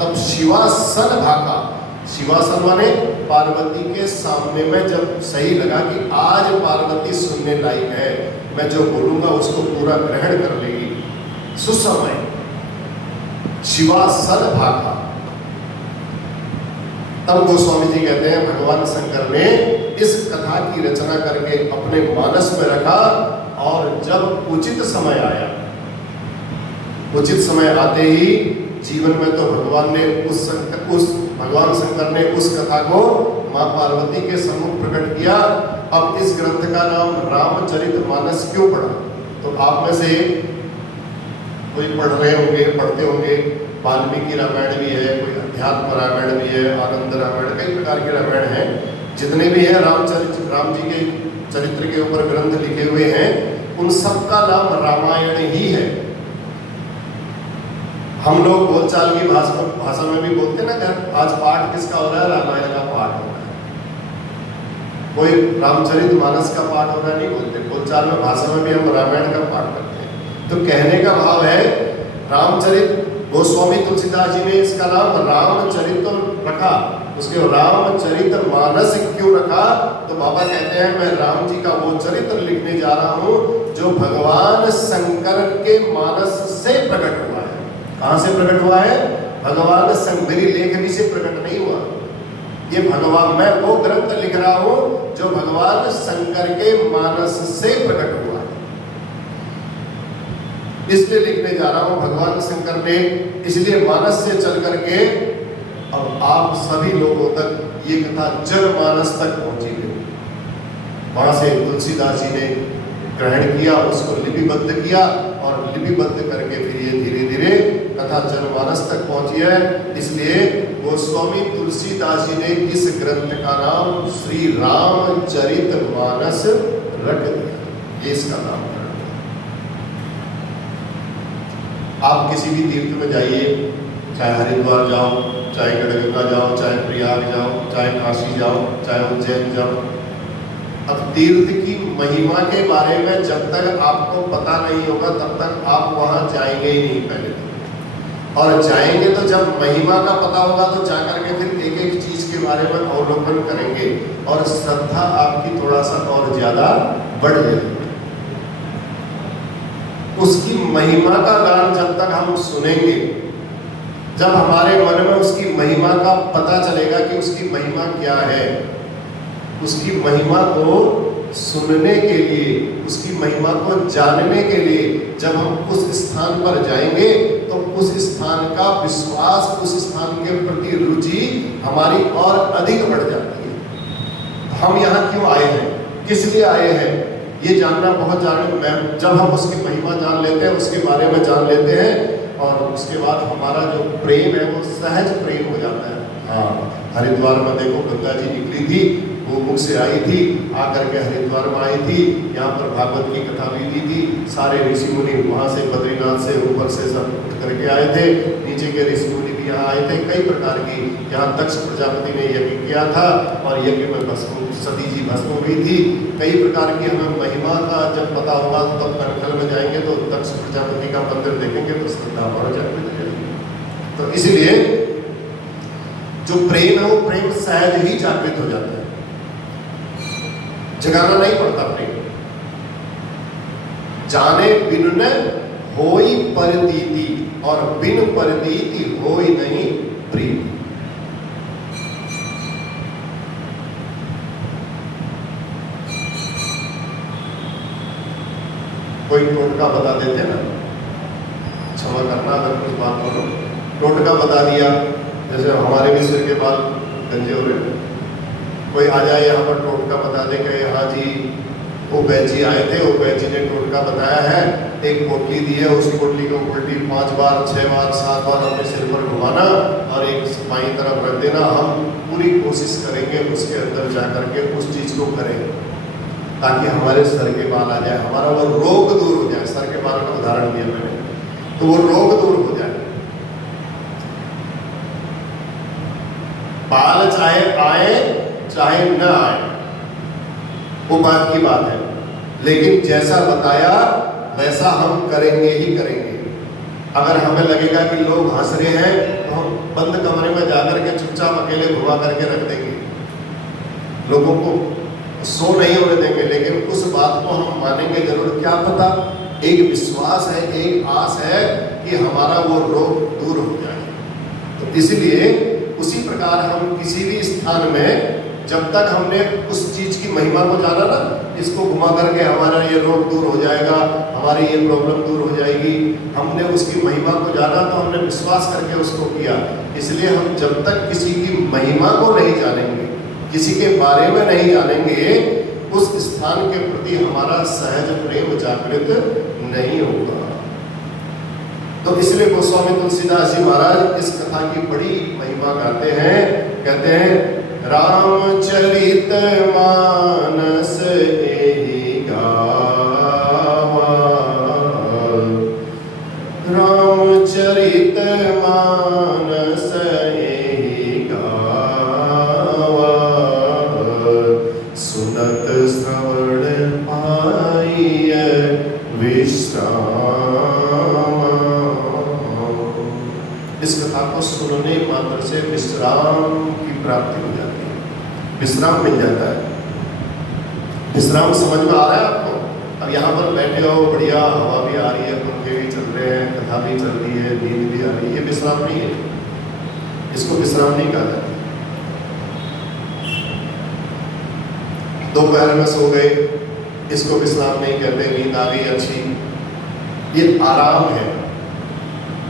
तब शिवासन भागा। शिवासन माने पार्वती के सामने में जब सही लगा कि आज पार्वती सुनने लायक है, मैं जो बोलूंगा उसको पूरा ग्रहण कर लेगी, सुसमय शिवासन भागा। तब गोस्वामी जी कहते हैं भगवान शंकर ने इस कथा की रचना करके अपने मानस में रखा, और जब उचित समय आया, उचित समय आते ही जीवन में तो भगवान ने भगवान शंकर ने उस कथा को मां पार्वती के सम्मुख प्रकट किया। अब इस ग्रंथ का नाम रामचरितमानस क्यों पड़ा? तो आप में से कोई पढ़ रहे होंगे, पढ़ते होंगे, वाल्मीकि रामायण भी है, कोई अध्यात्म रामायण भी है, आनंद रामायण, कई प्रकार के रामायण हैं। जितने भी हैं राम जी के चरित्र के ऊपर ग्रंथ लिखे हुए हैं, उन सब का नाम रामायण ही है। हम लोग बोलचाल की भाषा में भी बोलते ना, कि आज पाठ किसका हो रहा है? रामायण का पाठ हो रहा है। कोई रामचरितमानस का पाठ हो रहा है नहीं बोलते, बोलचाल में भाषा में भी हम रामायण का पाठ करते हैं। तो कहने का भाव है रामचरित, गोस्वामी तुलसीदास जी ने इसका नाम रामचरित रखा, उसके रामचरितमानस क्यों रखा? तो बाबा कहते हैं मैं राम जी का वो चरित्र लिखने जा रहा हूँ जो भगवान शंकर के मानस से प्रकट हुआ है। कहाँ से प्रकट हुआ है? भगवान शंकरी लेखनी से प्रकट नहीं हुआ। ये भगवान, मैं वो ग्रंथ लिख रहा हूँ जो भगवान शंकर के मानस से प्रकट हुआ है, इसलिए लिखने जा रहा हूँ। भगवान शंकर ने इसलिए मानस से चल करके अब आप सभी लोगों तक ये कथा जनमानस तक पहुंची गई। वहां से तुलसीदास जी ने ग्रहण किया, उसको लिपिबद्ध किया, और लिपिबद्ध करके फिर ये धीरे धीरे कथा जनमानस तक पहुंची है। इसलिए गोस्वामी तुलसीदास जी ने इस ग्रंथ का नाम श्री रामचरितमानस रख दिया, ये इसका नाम है। आप किसी भी तीर्थ में जाइए, चाहे हरिद्वार जाओ, चाहे गढ़गंगा जाओ, चाहे प्रयाग जाओ, चाहे काशी जाओ, चाहे उज्जैन जाओ, अब तीर्थ की महिमा के बारे में जब तक आपको पता नहीं होगा तब तक आप वहां जाएंगे ही नहीं पहले तो। और जाएंगे तो जब महिमा का पता होगा तो जाकर के फिर एक एक चीज के बारे में अवलोकन करेंगे, और श्रद्धा आपकी थोड़ा सा और ज्यादा बढ़ जाएगी। उसकी महिमा का गान जब तक हम सुनेंगे, जब हमारे मन में उसकी महिमा का पता चलेगा कि उसकी महिमा क्या है, उसकी महिमा को सुनने के लिए, उसकी महिमा को जानने के लिए जब हम उस स्थान पर जाएंगे तो उस स्थान का विश्वास, उस स्थान के प्रति रुचि हमारी और अधिक बढ़ जाती है। हम यहाँ क्यों आए हैं, किस लिए आए हैं, ये जानना बहुत जब हम उसकी महिमा जान लेते हैं, उसके बारे में जान लेते हैं, और उसके बाद हमारा जो प्रेम है वो सहज प्रेम हो जाता है। हाँ, हरिद्वार में देखो गंगा जी निकली थी, वो मुख से आई थी, आकर के हरिद्वार में आई थी, यहाँ पर भागवत की कथा भी दी थी। सारे ऋषि मुनि वहाँ से बद्रीनाथ से ऊपर से सब उठ करके आए थे, नीचे के ऋषि मुनि भी यहाँ आए थे। कई प्रकार की, यहाँ दक्ष प्रजापति ने यज्ञ किया था और यज्ञ में भस्म, सती जी भस्म हुई थी। कई प्रकार की हमें महिमा का जब पता होगा तब कनकल में जाएंगे तो दक्ष प्रजापति का मंदिर देखेंगे तो श्रद्धा और जागृत हो जाएगी। तो इसलिए जो प्रेम है वो प्रेम सहज ही जागृत हो जाता है, जगाना नहीं पड़ता प्रेम। जाने बिन न होई परतीति, और बिन परतीति होई नहीं प्रेम। कोई टोटका बता देते ना, क्षमा करना अगर कुछ बात बोलो, टोटका बता दिया, जैसे हमारे भी सिर के बाल गंजे हो रहे, कोई आ जाए यहाँ पर टोटका बता दे कि हाँ जी वो बैची आए थे, वो बैची ने टोटका बताया है, एक पोटली दी है, उस पोटली को उल्टी 5 बार 6 बार 7 बार अपने सिर पर घुमाना और एक बाईं तरफ रख देना। हम पूरी कोशिश करेंगे उसके अंदर जा करके उस चीज़ को करें ताकि हमारे सर के बाल आ जाए, हमारा वो रोग दूर हो जाए। सर के बाल का उदाहरण दिया मैंने, तो वो रोग दूर हो जाए। बाल चाहे आए चाहे न आए, वो बात की बात है, लेकिन जैसा बताया वैसा हम करेंगे ही करेंगे। अगर हमें लगेगा कि लोग हंस रहे हैं तो हम बंद कमरे में जाकर के चुपचाप अकेले घुमा करके रख देंगे, लोगों को सो नहीं होने देंगे, लेकिन उस बात को हम मानेंगे जरूर। क्या पता एक विश्वास है, एक आस है कि हमारा वो रोग दूर हो जाए। तो इसलिए उसी प्रकार हम किसी भी स्थान में जब तक हमने उस चीज की महिमा को जाना ना, इसको घुमा करके हमारा ये रोग दूर हो जाएगा, हमारी ये प्रॉब्लम दूर हो जाएगी, हमने उसकी महिमा को जाना तो हमने विश्वास करके उसको किया। इसलिए हम जब तक किसी की महिमा को नहीं जानेंगे, किसी के बारे में नहीं जानेंगे, उस स्थान के प्रति हमारा सहज प्रेम जागृत नहीं होगा। तो इसलिए गोस्वामी तुलसीदास जी महाराज इस कथा की बड़ी महिमा गाते हैं। कहते हैं रामचरित मानस एहि गावा, रामचरित मानस एहि गावा, सुनत श्रवण पाइय विश्राम। इस कथा को सुनने मात्र से विश्राम की प्राप्ति हो जाती है, विश्राम मिल जाता है। विश्राम समझ में आ रहा है आपको? अब यहाँ पर बैठे हो, बढ़िया हवा भी आ रही है, पंखे भी चल रहे हैं, कथा भी चल रही है, नींद भी आ रही है, ये विश्राम नहीं है, इसको विश्राम नहीं कहा जाता। दोपहर में सो गए, इसको विश्राम नहीं कहते, नींद आ गई अच्छी, ये आराम है।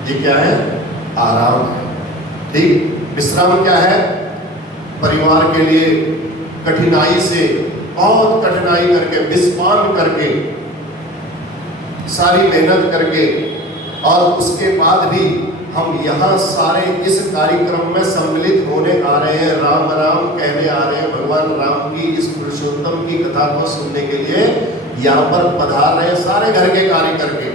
ये क्या है? आराम है। ठीक, विश्राम क्या है? परिवार के लिए कठिनाई से, बहुत कठिनाई करके, विस्पान करके, सारी मेहनत करके, और उसके बाद भी हम यहाँ सारे इस कार्यक्रम में सम्मिलित होने आ रहे हैं, राम राम कहने आ रहे हैं, भगवान राम की इस पुरुषोत्तम की कथा को सुनने के लिए यहाँ पर पधार रहे हैं, सारे घर के कार्य करके।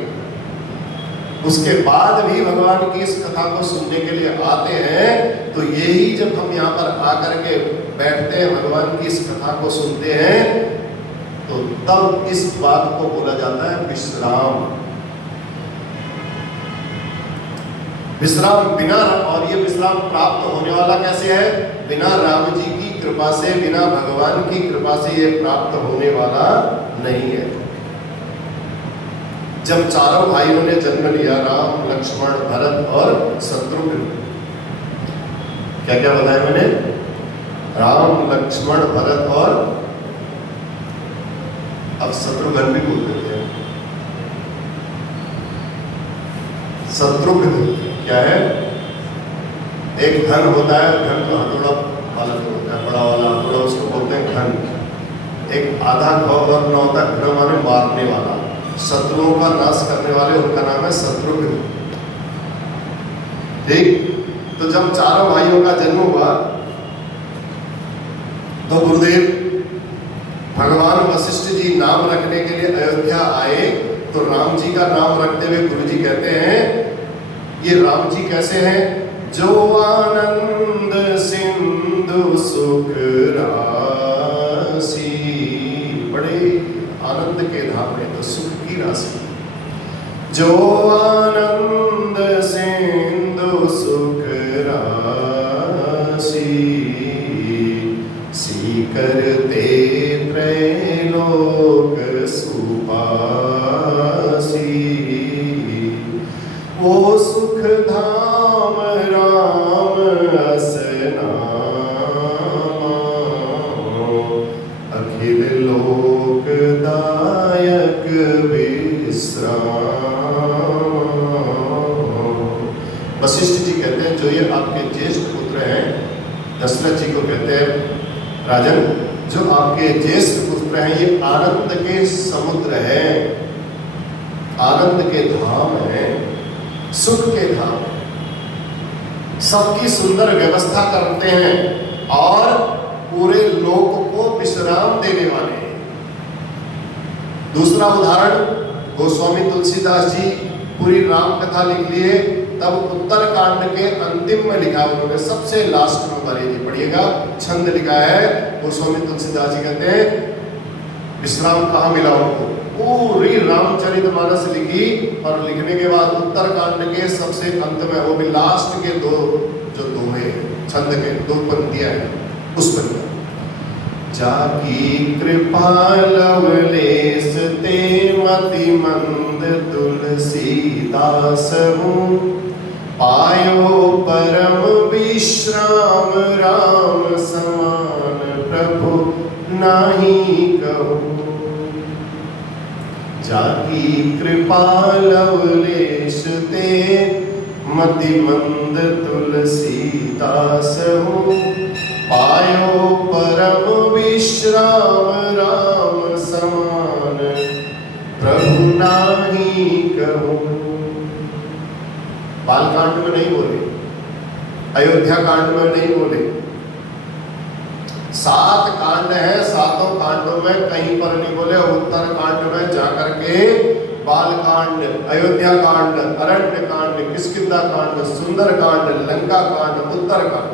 उसके बाद भी भगवान की इस कथा को सुनने के लिए आते हैं, तो यही जब हम यहाँ पर आकर के बैठते हैं, भगवान की इस कथा को सुनते हैं, तो तब इस बात को बोला जाता है विश्राम। विश्राम बिना, और ये विश्राम प्राप्त होने वाला कैसे है? बिना राम जी की कृपा से, बिना भगवान की कृपा से ये प्राप्त होने वाला नहीं है। जब चारों भाइयों ने जन्म लिया, राम लक्ष्मण भरत और शत्रुघ्न, क्या क्या बताया मैंने? राम लक्ष्मण भरत और, अब शत्रुघ्न भी बोल देते हैं, शत्रुघ्न क्या है? एक घन होता है, घन तो हथौड़ा वाला तो होता है, बड़ा वाला हथौड़ा, उसको बोलते हैं घन। एक आधा घ और न होता है, घन माने मारने वाला, शत्रुओं का नाश करने वाले, उनका नाम है शत्रुघ्न। ठीक, तो जब चारों भाइयों का जन्म हुआ तो गुरुदेव भगवान वशिष्ठ जी नाम रखने के लिए अयोध्या आए, तो राम जी का नाम रखते हुए गुरु जी कहते हैं, ये राम जी कैसे हैं? जो आनंद सिंधु सुख राशि, बड़े आनंद के धाम में, तो सुख की राशि। जो आनंद सिंधु सुख राशि, सीकरते त्रैलोक सुपासी, वो सुख धाम राम असना, अखिल लोकदायक विश्राम। वशिष्ठ जी कहते हैं, जो ये आपके ज्येष्ठ पुत्र हैं, दशरथ जी को कहते हैं, राजन, जो आपके ज्येष्ठ पुत्र हैं, ये आनंद के समुद्र हैं, आनंद के धाम हैं, सुख के धाम, सबकी सुंदर व्यवस्था करते हैं और पूरे लोक को विश्राम देने वाले हैं। दूसरा उदाहरण, गोस्वामी तुलसीदास जी पूरी राम कथा लिख लिए, तब उत्तरकांड के अंतिम में लिखा उन्होंने, सबसे लास्ट में बारी जी पढ़िएगा, छंद लिखा है। गोस्वामी तुलसीदास जी कहते हैं विश्राम कहाँ मिला उनको, पूरी रामचरितमानस लिखी और लिखने के बाद उत्तरकांड के सबसे अंत में, वो भी लास्ट के दो जो दोहे छंद के दो पंक्तियां हैं उस पर, जाकी कृपा लवलेस ते मति मंद तुलसीदास हूँ, पायो परम विश्राम राम समान प्रभु नाही कहूँ। जाकी कृपा लवलेस ते मति मंद तुलसीदास हूँ, पायो परम विश्राम राम समान प्रभु नाही कहूँ। बालकांड में नहीं बोले, अयोध्या कांड में नहीं बोले, 7 कांड है, 7 कांडों में कहीं पर नहीं बोले। उत्तर कांड में जाकर के बालकांड, अयोध्या कांड, अरण्य कांड, किष्किंधा कांड, सुंदर कांड, लंका कांड, उत्तर कांड,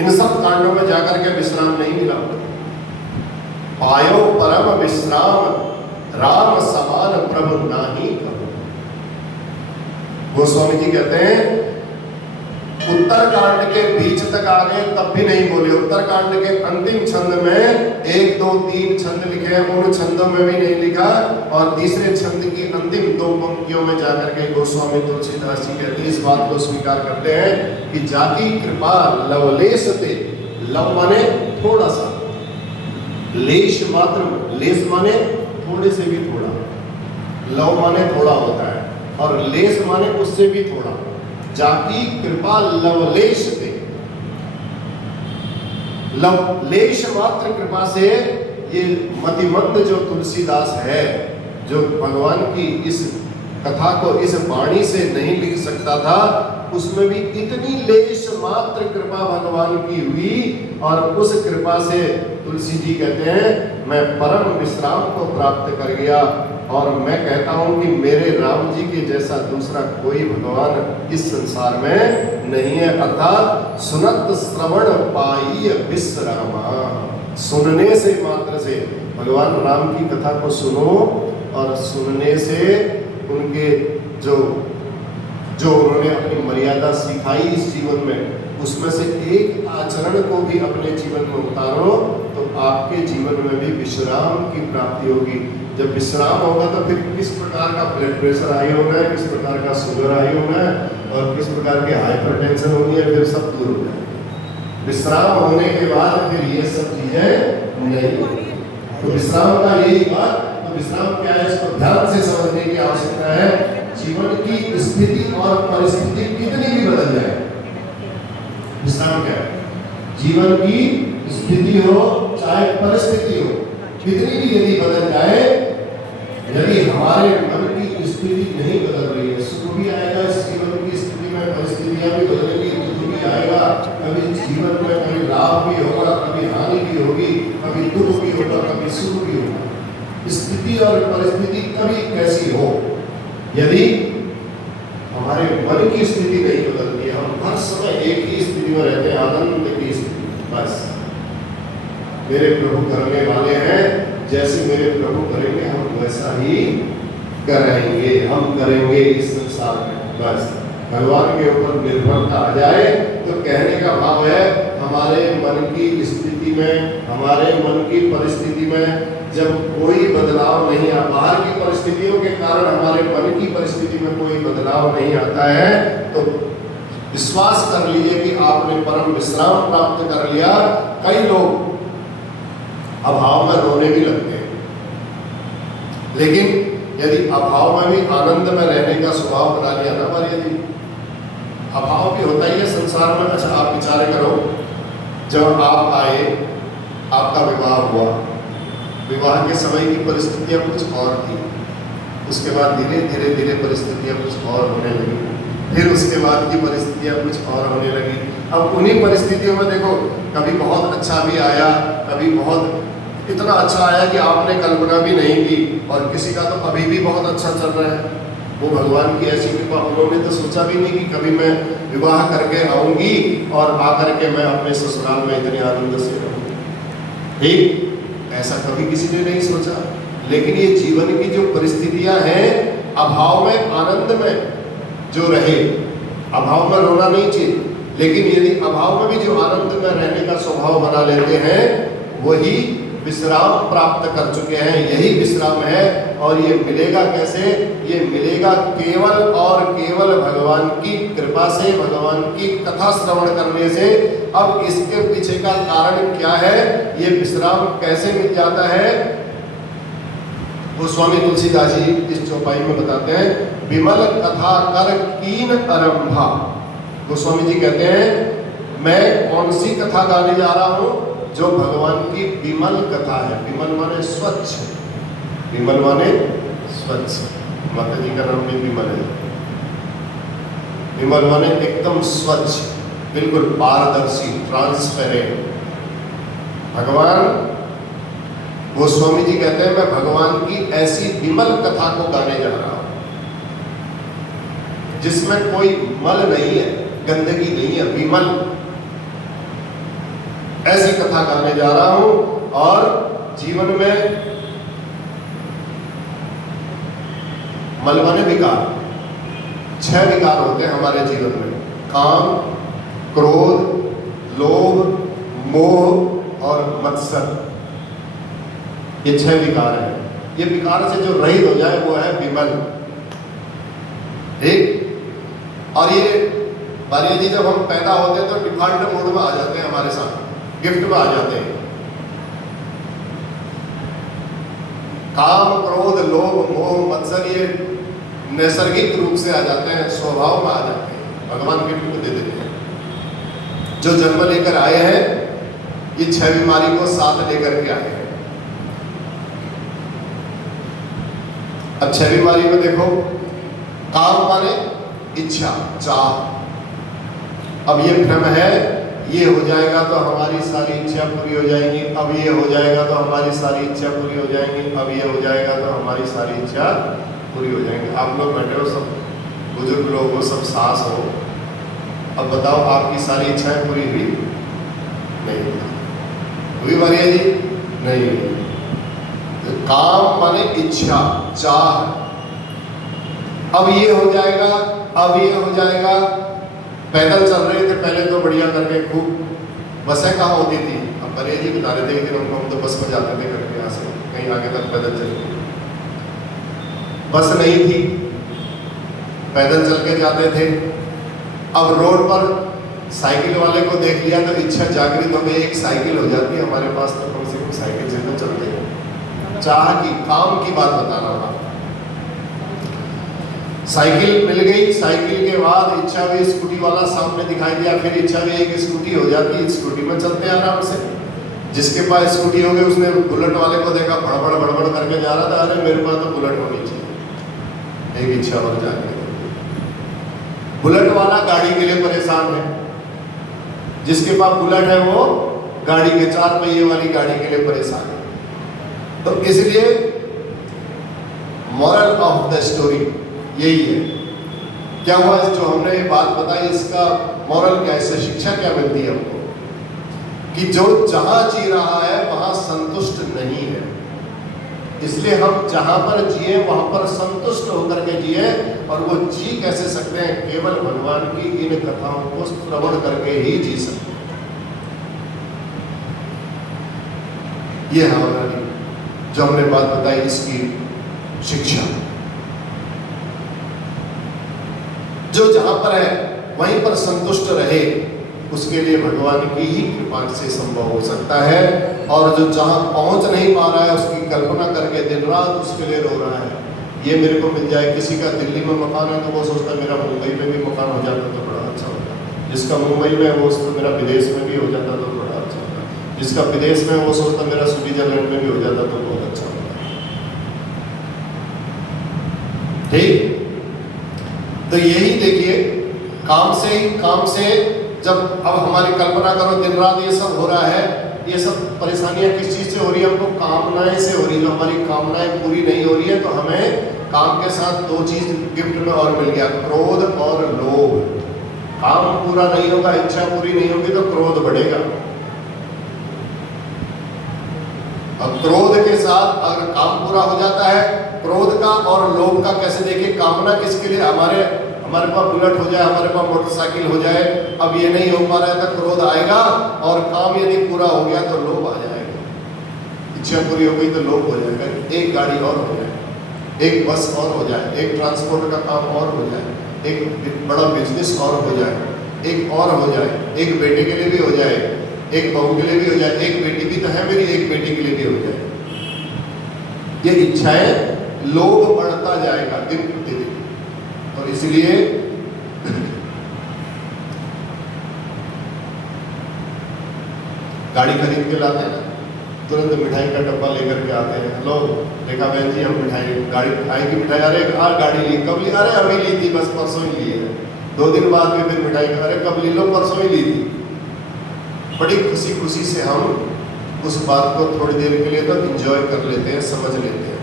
इन सब कांडों में जाकर के विश्राम नहीं मिला। पायो परम विश्राम राम समान प्रभु नाही कहूँ। गोस्वामी जी कहते हैं उत्तरकांड के बीच तक आ गए तब भी नहीं बोले। उत्तरकांड के अंतिम छंद में 1, 2, 3 छंद लिखे हैं, उन छंदों में भी नहीं लिखा। और तीसरे छंद की अंतिम 2 पंक्तियों में जाकर के गोस्वामी तुलसीदास जी कहते हैं, इस बात को स्वीकार करते हैं कि जाकी कृपा लवलेश ते, लव माने थोड़ा सा, लेश मात्र, लेस माने थोड़े से भी थोड़ा, लव माने थोड़ा होता है और लेस माने उससे भी थोड़ा। जाकी कृपा लवलेश ते, लवलेश मात्र कृपा से ये मतिमंद जो तुलसीदास है, जो भगवान की इस कथा को इस वाणी से नहीं लिख सकता था, उसमें भी इतनी लेश मात्र कृपा भगवान की हुई और उस कृपा से तुलसी जी कहते हैं मैं परम विश्राम को प्राप्त कर गया। और मैं कहता हूं कि मेरे राम जी के जैसा दूसरा कोई भगवान इस संसार में नहीं है। अर्थात सुनत श्रवण पाई विश्रामा, सुनने से मात्र से भगवान राम की कथा को सुनो और सुनने से उनके जो उन्होंने अपनी मर्यादा सिखाई इस जीवन में, उसमें से एक आचरण को भी अपने जीवन में उतारो तो आपके जीवन में भी विश्राम की प्राप्ति होगी। जब विश्राम होगा तो फिर किस प्रकार का ब्लड प्रेशर हाई होना है, किस प्रकार का शुगर हाई होना है और किस प्रकार की हाइपरटेंशन होनी है, फिर सब दूर हो जाएगा। विश्राम होने के बाद फिर ये सब चीजें नहीं होती। तो विश्राम का यही बात, तो विश्राम क्या है इसको ध्यान से समझने की आवश्यकता है। जीवन की स्थिति और परिस्थिति कितनी भी बदल जाए, विश्राम क्या है? जीवन की स्थिति हो चाहे परिस्थिति हो, कितनी भी यदि बदल जाए, यदि हमारे मन की स्थिति नहीं बदल रही है, सुख भी आएगा इस जीवन की स्थिति में, परिस्थितियां भी बदलेंगी, दुख भी आएगा, कभी जीवन में कभी लाभ भी होगा, कभी हानि भी होगी, कभी दुख भी होगा, कभी सुख भी होगा। स्थिति और परिस्थिति कभी कैसी हो, यदि हमारे मन की स्थिति नहीं बदलती है, हम हर समय एक ही स्थिति में रहते हैं, आनंद की स्थिति, बस मेरे प्रभु करने वाले हैं, जैसे मेरे प्रभु करेंगे हम वैसा ही करेंगे, हम करेंगे इस संसार में। बस भगवान के ऊपर निर्भरता आ जाए तो कहने का भाव है हमारे मन की स्थिति में, हमारे मन की परिस्थिति में जब कोई बदलाव नहीं आ, बाहर की परिस्थितियों के कारण हमारे मन की परिस्थिति में कोई बदलाव नहीं आता है, तो विश्वास कर लीजिए कि आपने परम विश्राम प्राप्त कर लिया। कई लोग अभाव में रोने भी लगते हैं, लेकिन यदि अभाव में भी आनंद में रहने का स्वभाव बना लिया ना, पर यदि अभाव भी होता ही है संसार में। अच्छा आप विचार करो, जब आप आए, आपका विवाह हुआ, विवाह के समय की परिस्थितियां कुछ और थी, उसके बाद धीरे धीरे धीरे परिस्थितियां कुछ और होने लगी, फिर उसके बाद की परिस्थितियां कुछ और होने लगी। अब उन्हीं परिस्थितियों में देखो, कभी बहुत अच्छा भी आया, कभी बहुत इतना अच्छा आया कि आपने कल्पना भी नहीं की, और किसी का तो अभी भी बहुत अच्छा चल रहा है, वो भगवान की ऐसी कृपा, उन्होंने तो सोचा भी नहीं कि कभी मैं विवाह करके आऊंगी और आकर के मैं अपने ससुराल में इतने आनंद से रहूंगी। ठीक, ऐसा कभी किसी ने नहीं सोचा। लेकिन ये जीवन की जो परिस्थितियां हैं, अभाव में आनंद में जो रहे, अभाव में रोना नहीं चाहिए, लेकिन यदि अभाव में भी जो आनंद में रहने का स्वभाव बना लेते हैं, वही विश्राम प्राप्त कर चुके हैं। यही विश्राम है। और ये मिलेगा कैसे? ये मिलेगा केवल और केवल भगवान की कृपा से, भगवान की कथा श्रवण करने से। अब इसके पीछे का कारण क्या है? ये विश्राम कैसे मिल जाता है? वो स्वामी तुलसीदास जी इस चौपाई में बताते हैं, विमल कथा कर कीन आरंभा। गोस्वामी जी कहते हैं, मैं कौन सी कथा गाने जा रहा हूं? जो भगवान की विमल कथा है। विमल माने स्वच्छ, विमल माने स्वच्छ। माता जी का नाम भी विमल है। विमल माने एकदम स्वच्छ, बिल्कुल पारदर्शी, ट्रांसपेरेंट। भगवान, गोस्वामी जी कहते हैं, मैं भगवान की ऐसी विमल कथा को गाने जा रहा हूं जिसमें कोई मल नहीं है, गंदगी नहीं है, विमल। ऐसी कथा गाने जा रहा हूं। और जीवन में मल माने विकार, 6 विकार होते हैं हमारे जीवन में: काम, क्रोध, लोभ, मोह और मत्सर। ये 6 विकार हैं। ये विकार से जो रहित हो जाए वो है विमल। ठीक। और ये बारिया जी, जब हम पैदा होते हैं तो डिफॉल्ट मोड में आ जाते हैं, हमारे साथ गिफ्ट में आ जाते हैं। काम, क्रोध, लोभ, मोह, मत्सर ये नैसर्गिक रूप से आ जाते हैं, स्वभाव में आ जाते हैं, भगवान गिफ्ट में दे देते हैं। जो जन्म लेकर आए हैं, ये 6 बीमारी को साथ लेकर के आए हैं। अब 6 बीमारी में देखो, काम माने इच्छा, चाह। अब ये भ्रम है, ये हो जाएगा तो हमारी सारी इच्छा पूरी हो जाएंगी, अब ये हो जाएगा तो हमारी सारी इच्छा पूरी हो जाएंगी, अब ये हो जाएगा तो हमारी सारी इच्छा पूरी हो जाएंगी। आप लोग बैठे हो, सब बुजुर्ग लोग हो, सब सास हो, अब बताओ आपकी सारी इच्छाएं पूरी हुई? नहीं हुई मारिया जी, नहीं हुई। तो काम माने इच्छा, चाह। अब ये हो जाएगा, अब ये हो जाएगा। पैदल चल रहे थे पहले तो बढ़िया करके, खूब। बसें कहाँ होती थी? अब बरिया जी बता रहे थे कि हम तो बस में जाते थे करके, यहाँ से कहीं आगे तक पैदल चल के। बस नहीं थी, पैदल चल के जाते थे। अब रोड पर साइकिल वाले को देख लिया तो इच्छा जागृत हो गई, एक साइकिल हो जाती है हमारे पास, तो कम से कम साइकिल से तो चलते हैं। चाह की, काम की बात बता रहा हूँ। साइकिल मिल गई, साइकिल के बाद इच्छा भी स्कूटी वाला सामने दिखाई दिया, फिर इच्छा भी एक स्कूटी हो जाती है, स्कूटी में चलते हैं आराम से। जिसके पास स्कूटी हो गई उसने बुलेट वाले को देखा, भड़बड़ भड़बड़ करके जा रहा था, अरे मेरे पास तो बुलेट होनी चाहिए, एक इच्छा बन जाती है। बुलेट वाला गाड़ी के लिए परेशान है, जिसके पास बुलेट है वो गाड़ी के 4 पहिए वाली गाड़ी के लिए परेशान है। तो इसलिए मॉरल ऑफ द स्टोरी यही है। क्या हुआ, जो हमने ये बात बताई, इसका मॉरल क्या है, इससे शिक्षा क्या मिलती है हमको? कि जो जहां जी रहा है वहां संतुष्ट नहीं है। इसलिए हम जहां पर जिए वहां पर संतुष्ट होकर के जिए। और वो जी कैसे सकते हैं? केवल भगवान की इन कथाओं को श्रवण करके ही जी सकते हैं। ये हमारी जो हमने बात बताई, इसकी शिक्षा। जो जहां पर है वहीं पर संतुष्ट रहे, उसके लिए भगवान की ही कृपा से संभव हो सकता है। और जो जहां पहुंच नहीं पा रहा है, उसकी कल्पना करके दिन रात उसके लिए रो रहा है, ये मेरे को मिल जाए। किसी का दिल्ली में मकान है तो वो सोचता मेरा मुंबई में भी मकान हो जाता तो बड़ा अच्छा होता। जिसका मुंबई में, वो सोचता मेरा विदेश में भी हो जाता तो बड़ा अच्छा होता। जिसका विदेश में, वो सोचता मेरा स्विट्जरलैंड में भी हो जाता तो बहुत अच्छा होता। ठीक। तो यही देखिए, काम से जब अब हमारी कल्पना करो दिन रात ये सब हो रहा है, ये सब परेशानियां किस चीज से हो रही है? हमको कामनाएं से हो रही है। जो हमारी कामनाएं पूरी नहीं हो रही है तो हमें काम के साथ दो चीज गिफ्ट में और मिल गया, क्रोध और लोभ। काम पूरा नहीं होगा, इच्छा पूरी नहीं होगी तो क्रोध बढ़ेगा। और क्रोध के साथ अगर काम पूरा हो जाता है, क्रोध का और लोभ का कैसे देखिए, कामना किसके लिए? हमारे पास बुलेट हो जाए, हमारे पास मोटरसाइकिल हो जाए, अब ये नहीं हो पा रहा है तो क्रोध आएगा, और काम यदि पूरा हो गया तो लोभ आ जाएगा। इच्छा पूरी हो गई तो लोभ हो जाएगा। एक गाड़ी और हो जाए, एक बस और हो जाए, एक ट्रांसपोर्ट का काम और हो जाए, एक बड़ा बिजनेस और हो जाए, एक और हो जाए, एक बेटे के लिए भी हो जाए, एक बहू के लिए भी हो जाए, एक बेटी भी तो है मेरी, एक बेटी के लिए भी हो जाए। ये इच्छाएं लोभ बढ़ता जाएगा दिन प्रतिदिन। और इसलिए गाड़ी खरीद के लाते हैं, तुरंत मिठाई का डब्बा लेकर के आते हैं। हेलो रेखा बहन जी, हम मिठाई गाड़ी खाई की मिठाई, अरे गाड़ी ली, कब ली? अरे अभी ली थी, बस परसों ही ली है। 2 दिन बाद में फिर मिठाई, अरे कब ली? लो परसों ही ली थी। बड़ी खुशी खुशी से हम उस बात को थोड़ी देर के लिए तो एंजॉय कर लेते हैं, समझ लेते हैं,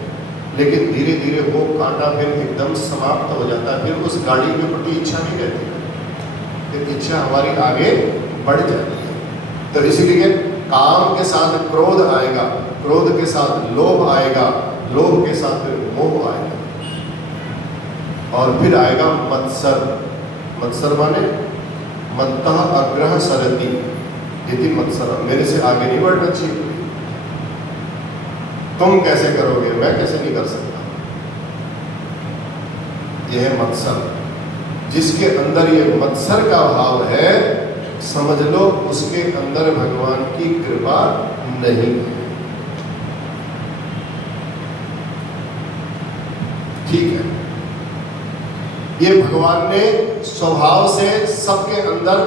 लेकिन धीरे धीरे वो कांटा फिर एकदम समाप्त हो जाता है। फिर उस गाड़ी के प्रति इच्छा नहीं रहती, फिर इच्छा हमारी आगे बढ़ जाती है। तो इसीलिए काम के साथ क्रोध आएगा, क्रोध के साथ लोभ आएगा, लोभ के साथ फिर मोह आएगा, और फिर आएगा मत्सर। मत्सर माने मत्तः अग्रह सरति यदि मत्सर, मेरे से आगे नहीं बढ़ना चाहिए, तुम कैसे करोगे, मैं कैसे नहीं कर सकता। यह है मत्सर। जिसके अंदर ये मत्सर का भाव है, समझ लो उसके अंदर भगवान की कृपा नहीं है। ठीक है, ये भगवान ने स्वभाव से सबके अंदर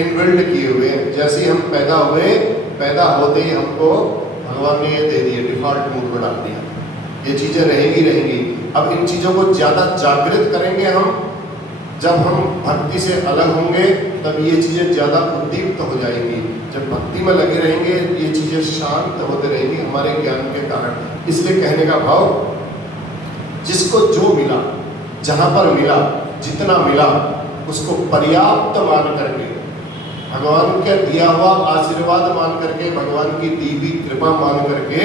इनबिल्ड किए हुए हैं। जैसे ही हम पैदा हुए, पैदा होते ही हमको भगवान ने ये दे दिए, डिफॉल्ट मूड में डाल दिया, ये चीजें रहेंगी। अब इन चीजों को ज्यादा जागृत करेंगे हम, जब हम भक्ति से अलग होंगे तब ये चीजें ज्यादा उद्दीप्त हो जाएंगी। जब भक्ति में लगे रहेंगे ये चीजें शांत होते रहेंगी हमारे ज्ञान के कारण। इसलिए कहने का भाव, जिसको जो मिला, जहां पर मिला, जितना मिला, उसको पर्याप्त मान करके, भगवान का दिया हुआ आशीर्वाद मान करके, भगवान की दी हुई कृपा मान करके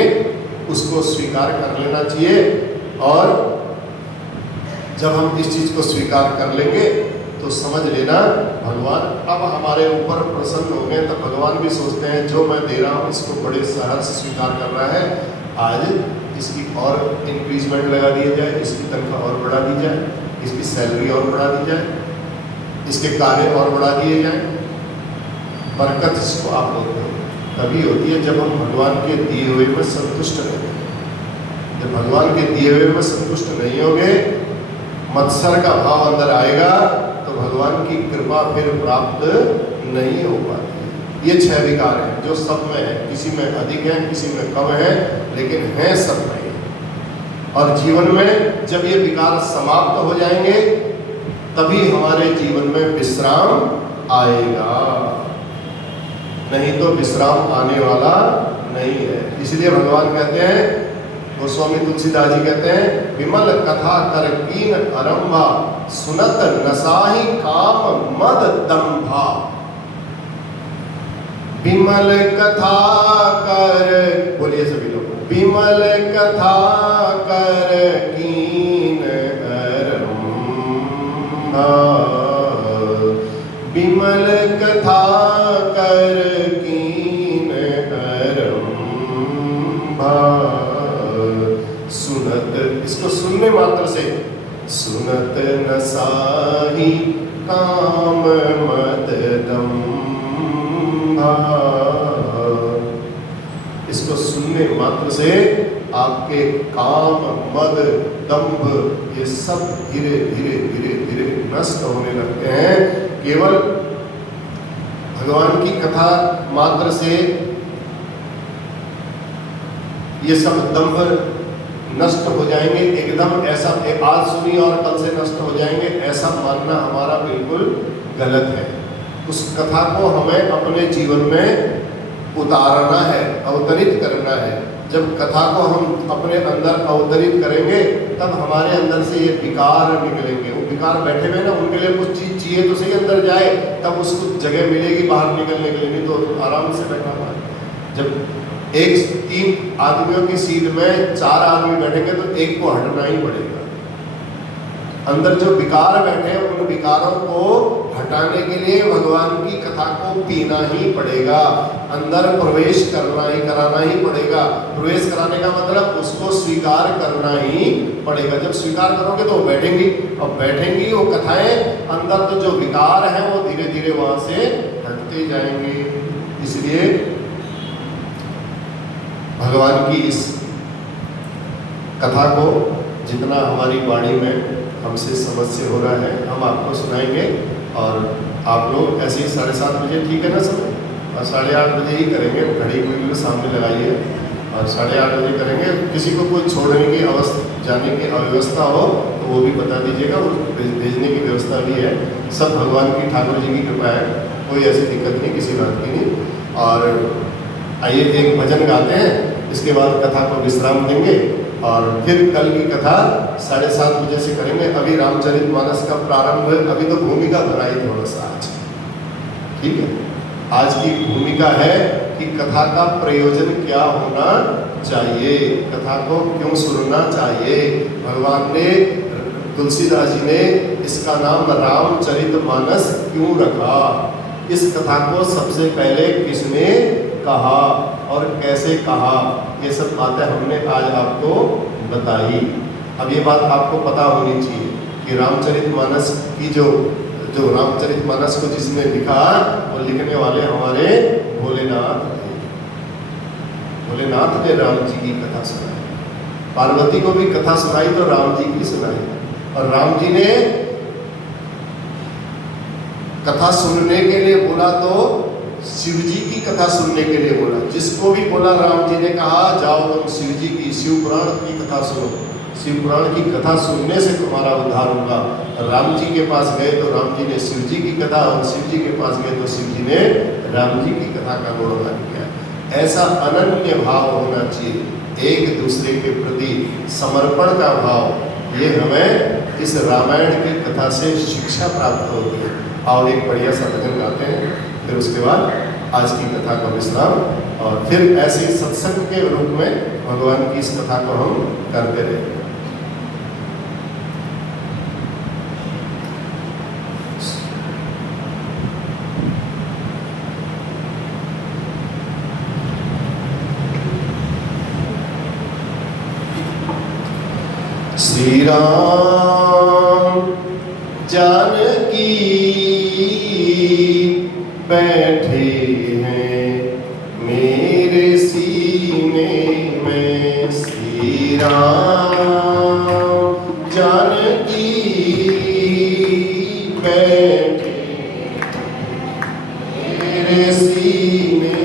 उसको स्वीकार कर लेना चाहिए। और जब हम इस चीज को स्वीकार कर लेंगे तो समझ लेना भगवान अब हमारे ऊपर प्रसन्न हो गए। तब भगवान भी सोचते हैं जो मैं दे रहा हूँ इसको बड़े सहर्ष स्वीकार कर रहा है, आज इसकी और इंक्रीजमेंट लगा दिया जाए, इसकी तनख्वाह और बढ़ा दी जाए, इसकी सैलरी और बढ़ा दी जाए, इसके कार्य और बढ़ा दिए जाए। बरकत इसको आप बोलते हो तभी होती है जब हम भगवान के दिए हुए में संतुष्ट रहते हैं। जब भगवान के दिए हुए में संतुष्ट नहीं होंगे, मत्सर का भाव अंदर आएगा तो भगवान की कृपा फिर प्राप्त नहीं हो पाती। ये 6 विकार हैं जो सब में है, किसी में अधिक है, किसी में कम है, लेकिन है सब में। और जीवन में जब ये विकार समाप्त हो जाएंगे तभी हमारे जीवन में विश्राम आएगा, नहीं तो विश्राम आने वाला नहीं है। इसलिए भगवान कहते हैं, गोस्वामी तुलसीदास जी कहते हैं, विमल कथा कर कीन आरंभा, सुनत नसाही काम मद दंभा। विमल कथा कर, बोलिए सभी लोग, विमल कथा कर कीन आरंभा, विमल कथा कर कीन आरंभा। सुनत, इसको सुनने मात्र से, सुनत नसाही काम मद दंभा, इसको सुनने मात्र से आपके काम, मद, दंभ ये सब धीरे धीरे धीरे धीरे नष्ट होने लगते हैं। केवल भगवान की कथा मात्र से ये सब दंभ नष्ट हो जाएंगे एकदम। ऐसा आज सुनी और कल से नष्ट हो जाएंगे, ऐसा मानना हमारा बिल्कुल गलत है। उस कथा को हमें अपने जीवन में उतारना है, अवतरित करना है। जब कथा को हम अपने अंदर अवतरित करेंगे तब हमारे अंदर से ये विकार निकलेंगे। वो विकार बैठे हुए ना, उनके लिए कुछ चीज़ चाहिए तो सही अंदर जाए, तब उसको जगह मिलेगी बाहर निकलने के लिए, नहीं तो आराम से बैठा हुआ है। जब एक 3 आदमियों की सीट में 4 आदमी बैठेंगे तो एक को हटना ही पड़ेगा। अंदर जो विकार बैठे हैं उन विकारों को हटाने के लिए भगवान की कथा को पीना ही पड़ेगा, अंदर प्रवेश कराना ही पड़ेगा। प्रवेश कराने का मतलब उसको स्वीकार करना ही पड़ेगा। जब स्वीकार करोगे तो बैठेंगी, और बैठेंगी वो कथाएं, अंदर तो जो विकार है वो धीरे धीरे वहां से हटते जाएंगे। इसलिए भगवान की इस कथा को जितना हमारी वाणी में हमसे समस्या हो रहा है हम आपको सुनाएंगे। और आप लोग ऐसे ही 7:30 बजे, ठीक है ना समय, और 8:30 बजे ही करेंगे। घड़ी को भी सामने लगाइए और 8:30 बजे करेंगे। किसी को कोई छोड़ने की जाने की अव्यवस्था हो तो वो भी बता दीजिएगा, वो भेजने की व्यवस्था भी है। सब भगवान की, ठाकुर जी की कृपा है, कोई ऐसी दिक्कत नहीं, किसी बात की नहीं। और आइए एक भजन गाते हैं, इसके बाद कथा को विश्राम देंगे और फिर कल की कथा 7:30 बजे से करेंगे। अभी रामचरितमानस का प्रारंभ है, अभी तो भूमिका बनाई थोड़ा सा आज, ठीक है। आज की भूमिका है कि कथा का प्रयोजन क्या होना चाहिए, कथा को क्यों सुनना चाहिए। भगवान ने, तुलसीदास जी ने इसका नाम रामचरितमानस क्यों रखा, इस कथा को सबसे पहले किसने कहा और कैसे कहा, ये सब बातें हमने आज आपको बताई। अब ये बात आपको पता होनी चाहिए कि रामचरितमानस की जो रामचरितमानस को जिसने लिखा वो लिखने वाले हमारे भोलेनाथ थे। भोलेनाथ ने राम जी की कथा सुनाई, पार्वती को भी कथा सुनाई तो राम जी की सुनाई। और राम जी ने कथा सुनने के लिए बोला तो शिव जी की कथा सुनने के लिए बोला। जिसको भी बोला राम जी ने कहा जाओ तुम शिव जी की, शिव पुराण की कथा सुनो, शिव पुराण की कथा सुनने से तुम्हारा उद्धार होगा। राम जी के पास गए तो राम जी ने शिव जी की कथा, और शिव जी के पास गए तो शिव जी ने राम जी की कथा का गुणगान किया। ऐसा अनन्य भाव होना चाहिए, एक दूसरे के प्रति समर्पण का भाव, ये हमें इस रामायण की कथा से शिक्षा प्राप्त होती है। और एक बढ़िया सा भजन गाते हैं, फिर उसके बाद आज की कथा का विश्राम, और फिर ऐसे सत्संग के रूप में भगवान की इस कथा को हम करते रहेंगे। श्री राम जानकी बैठे हैं मेरे सीने में, श्री राम जानकी बैठे मेरे सीने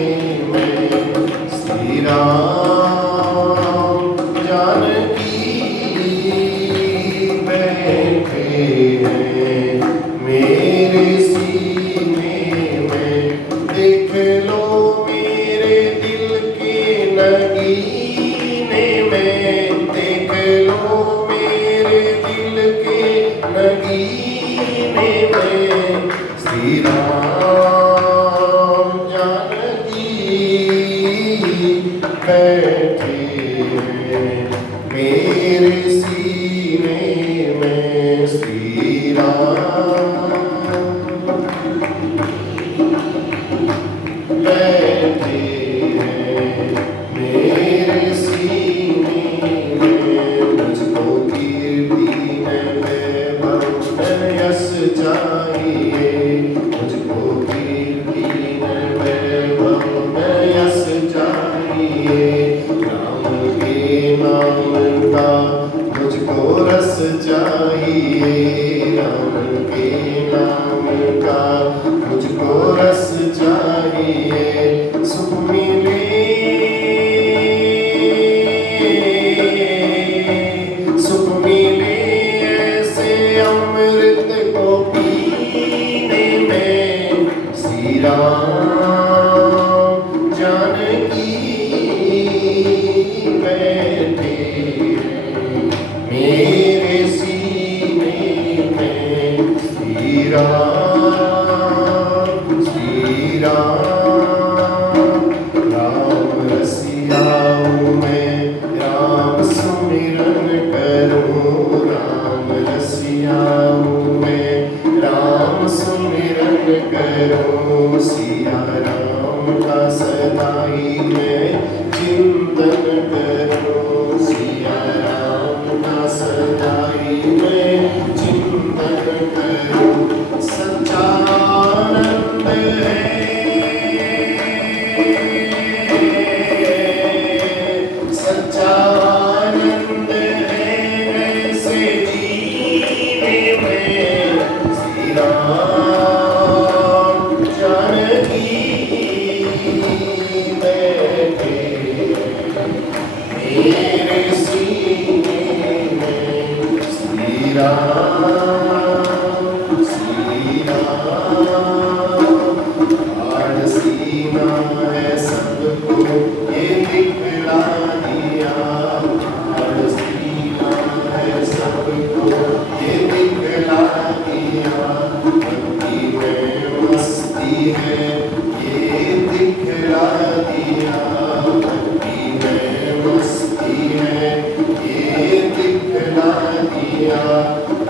में, श्री राम जानकी बैठे हैं मेरे सीने में। बैठे मेरे सीने में श्री राम राम रसियाऊं मैं राम सुमिरन करूं राम रसियाऊं मैं राम सुमिरन करूं सिया राम का सदा ही मैं चिंतन करूं सिया राम का सदा ही मैं चिंतन करूं सच्चा आनंद है सच्चा आनंद है ऐसे जीने में श्री राम जानकी बैठे मेरे सीने में श्री राम आज सीना है सबको ये दिखला दिया आज सीना है सबको ये दिखला दिया भक्ति में मस्ती है ये दिखला दिया भक्ति में मस्ती है ये दिखला दिया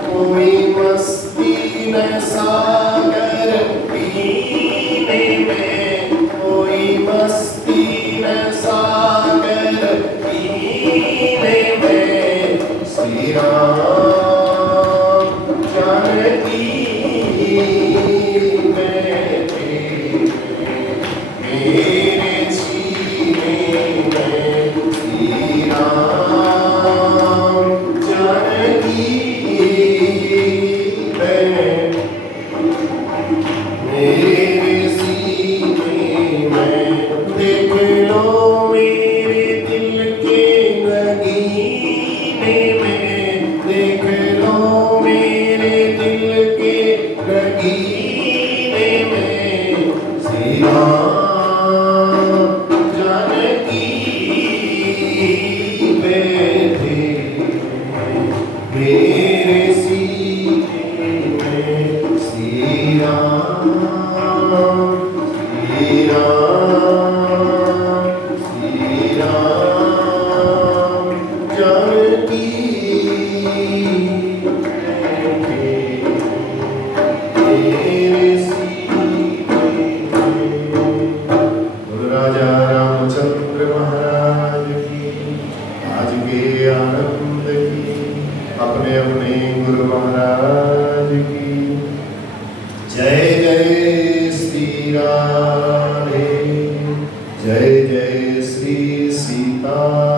कोई मस्ती न सागर पीने में कोई मस्ती न सागर पीने में श्री राम जानकी बैठे मेरे सीने में श्री राम जानकी मेरे सीने में देख लो मेरे दिल के नगीने में देख लो मेरे दिल के नगीने में श्री राम जानकी बैठे मेरे सीने में श्री राम जानकी मेरे सीने में राजा रामचंद्र महाराज की आज के आनंद की अपने अपने गुरु महाराज की जय जय श्री राधे जय जय श्री सीता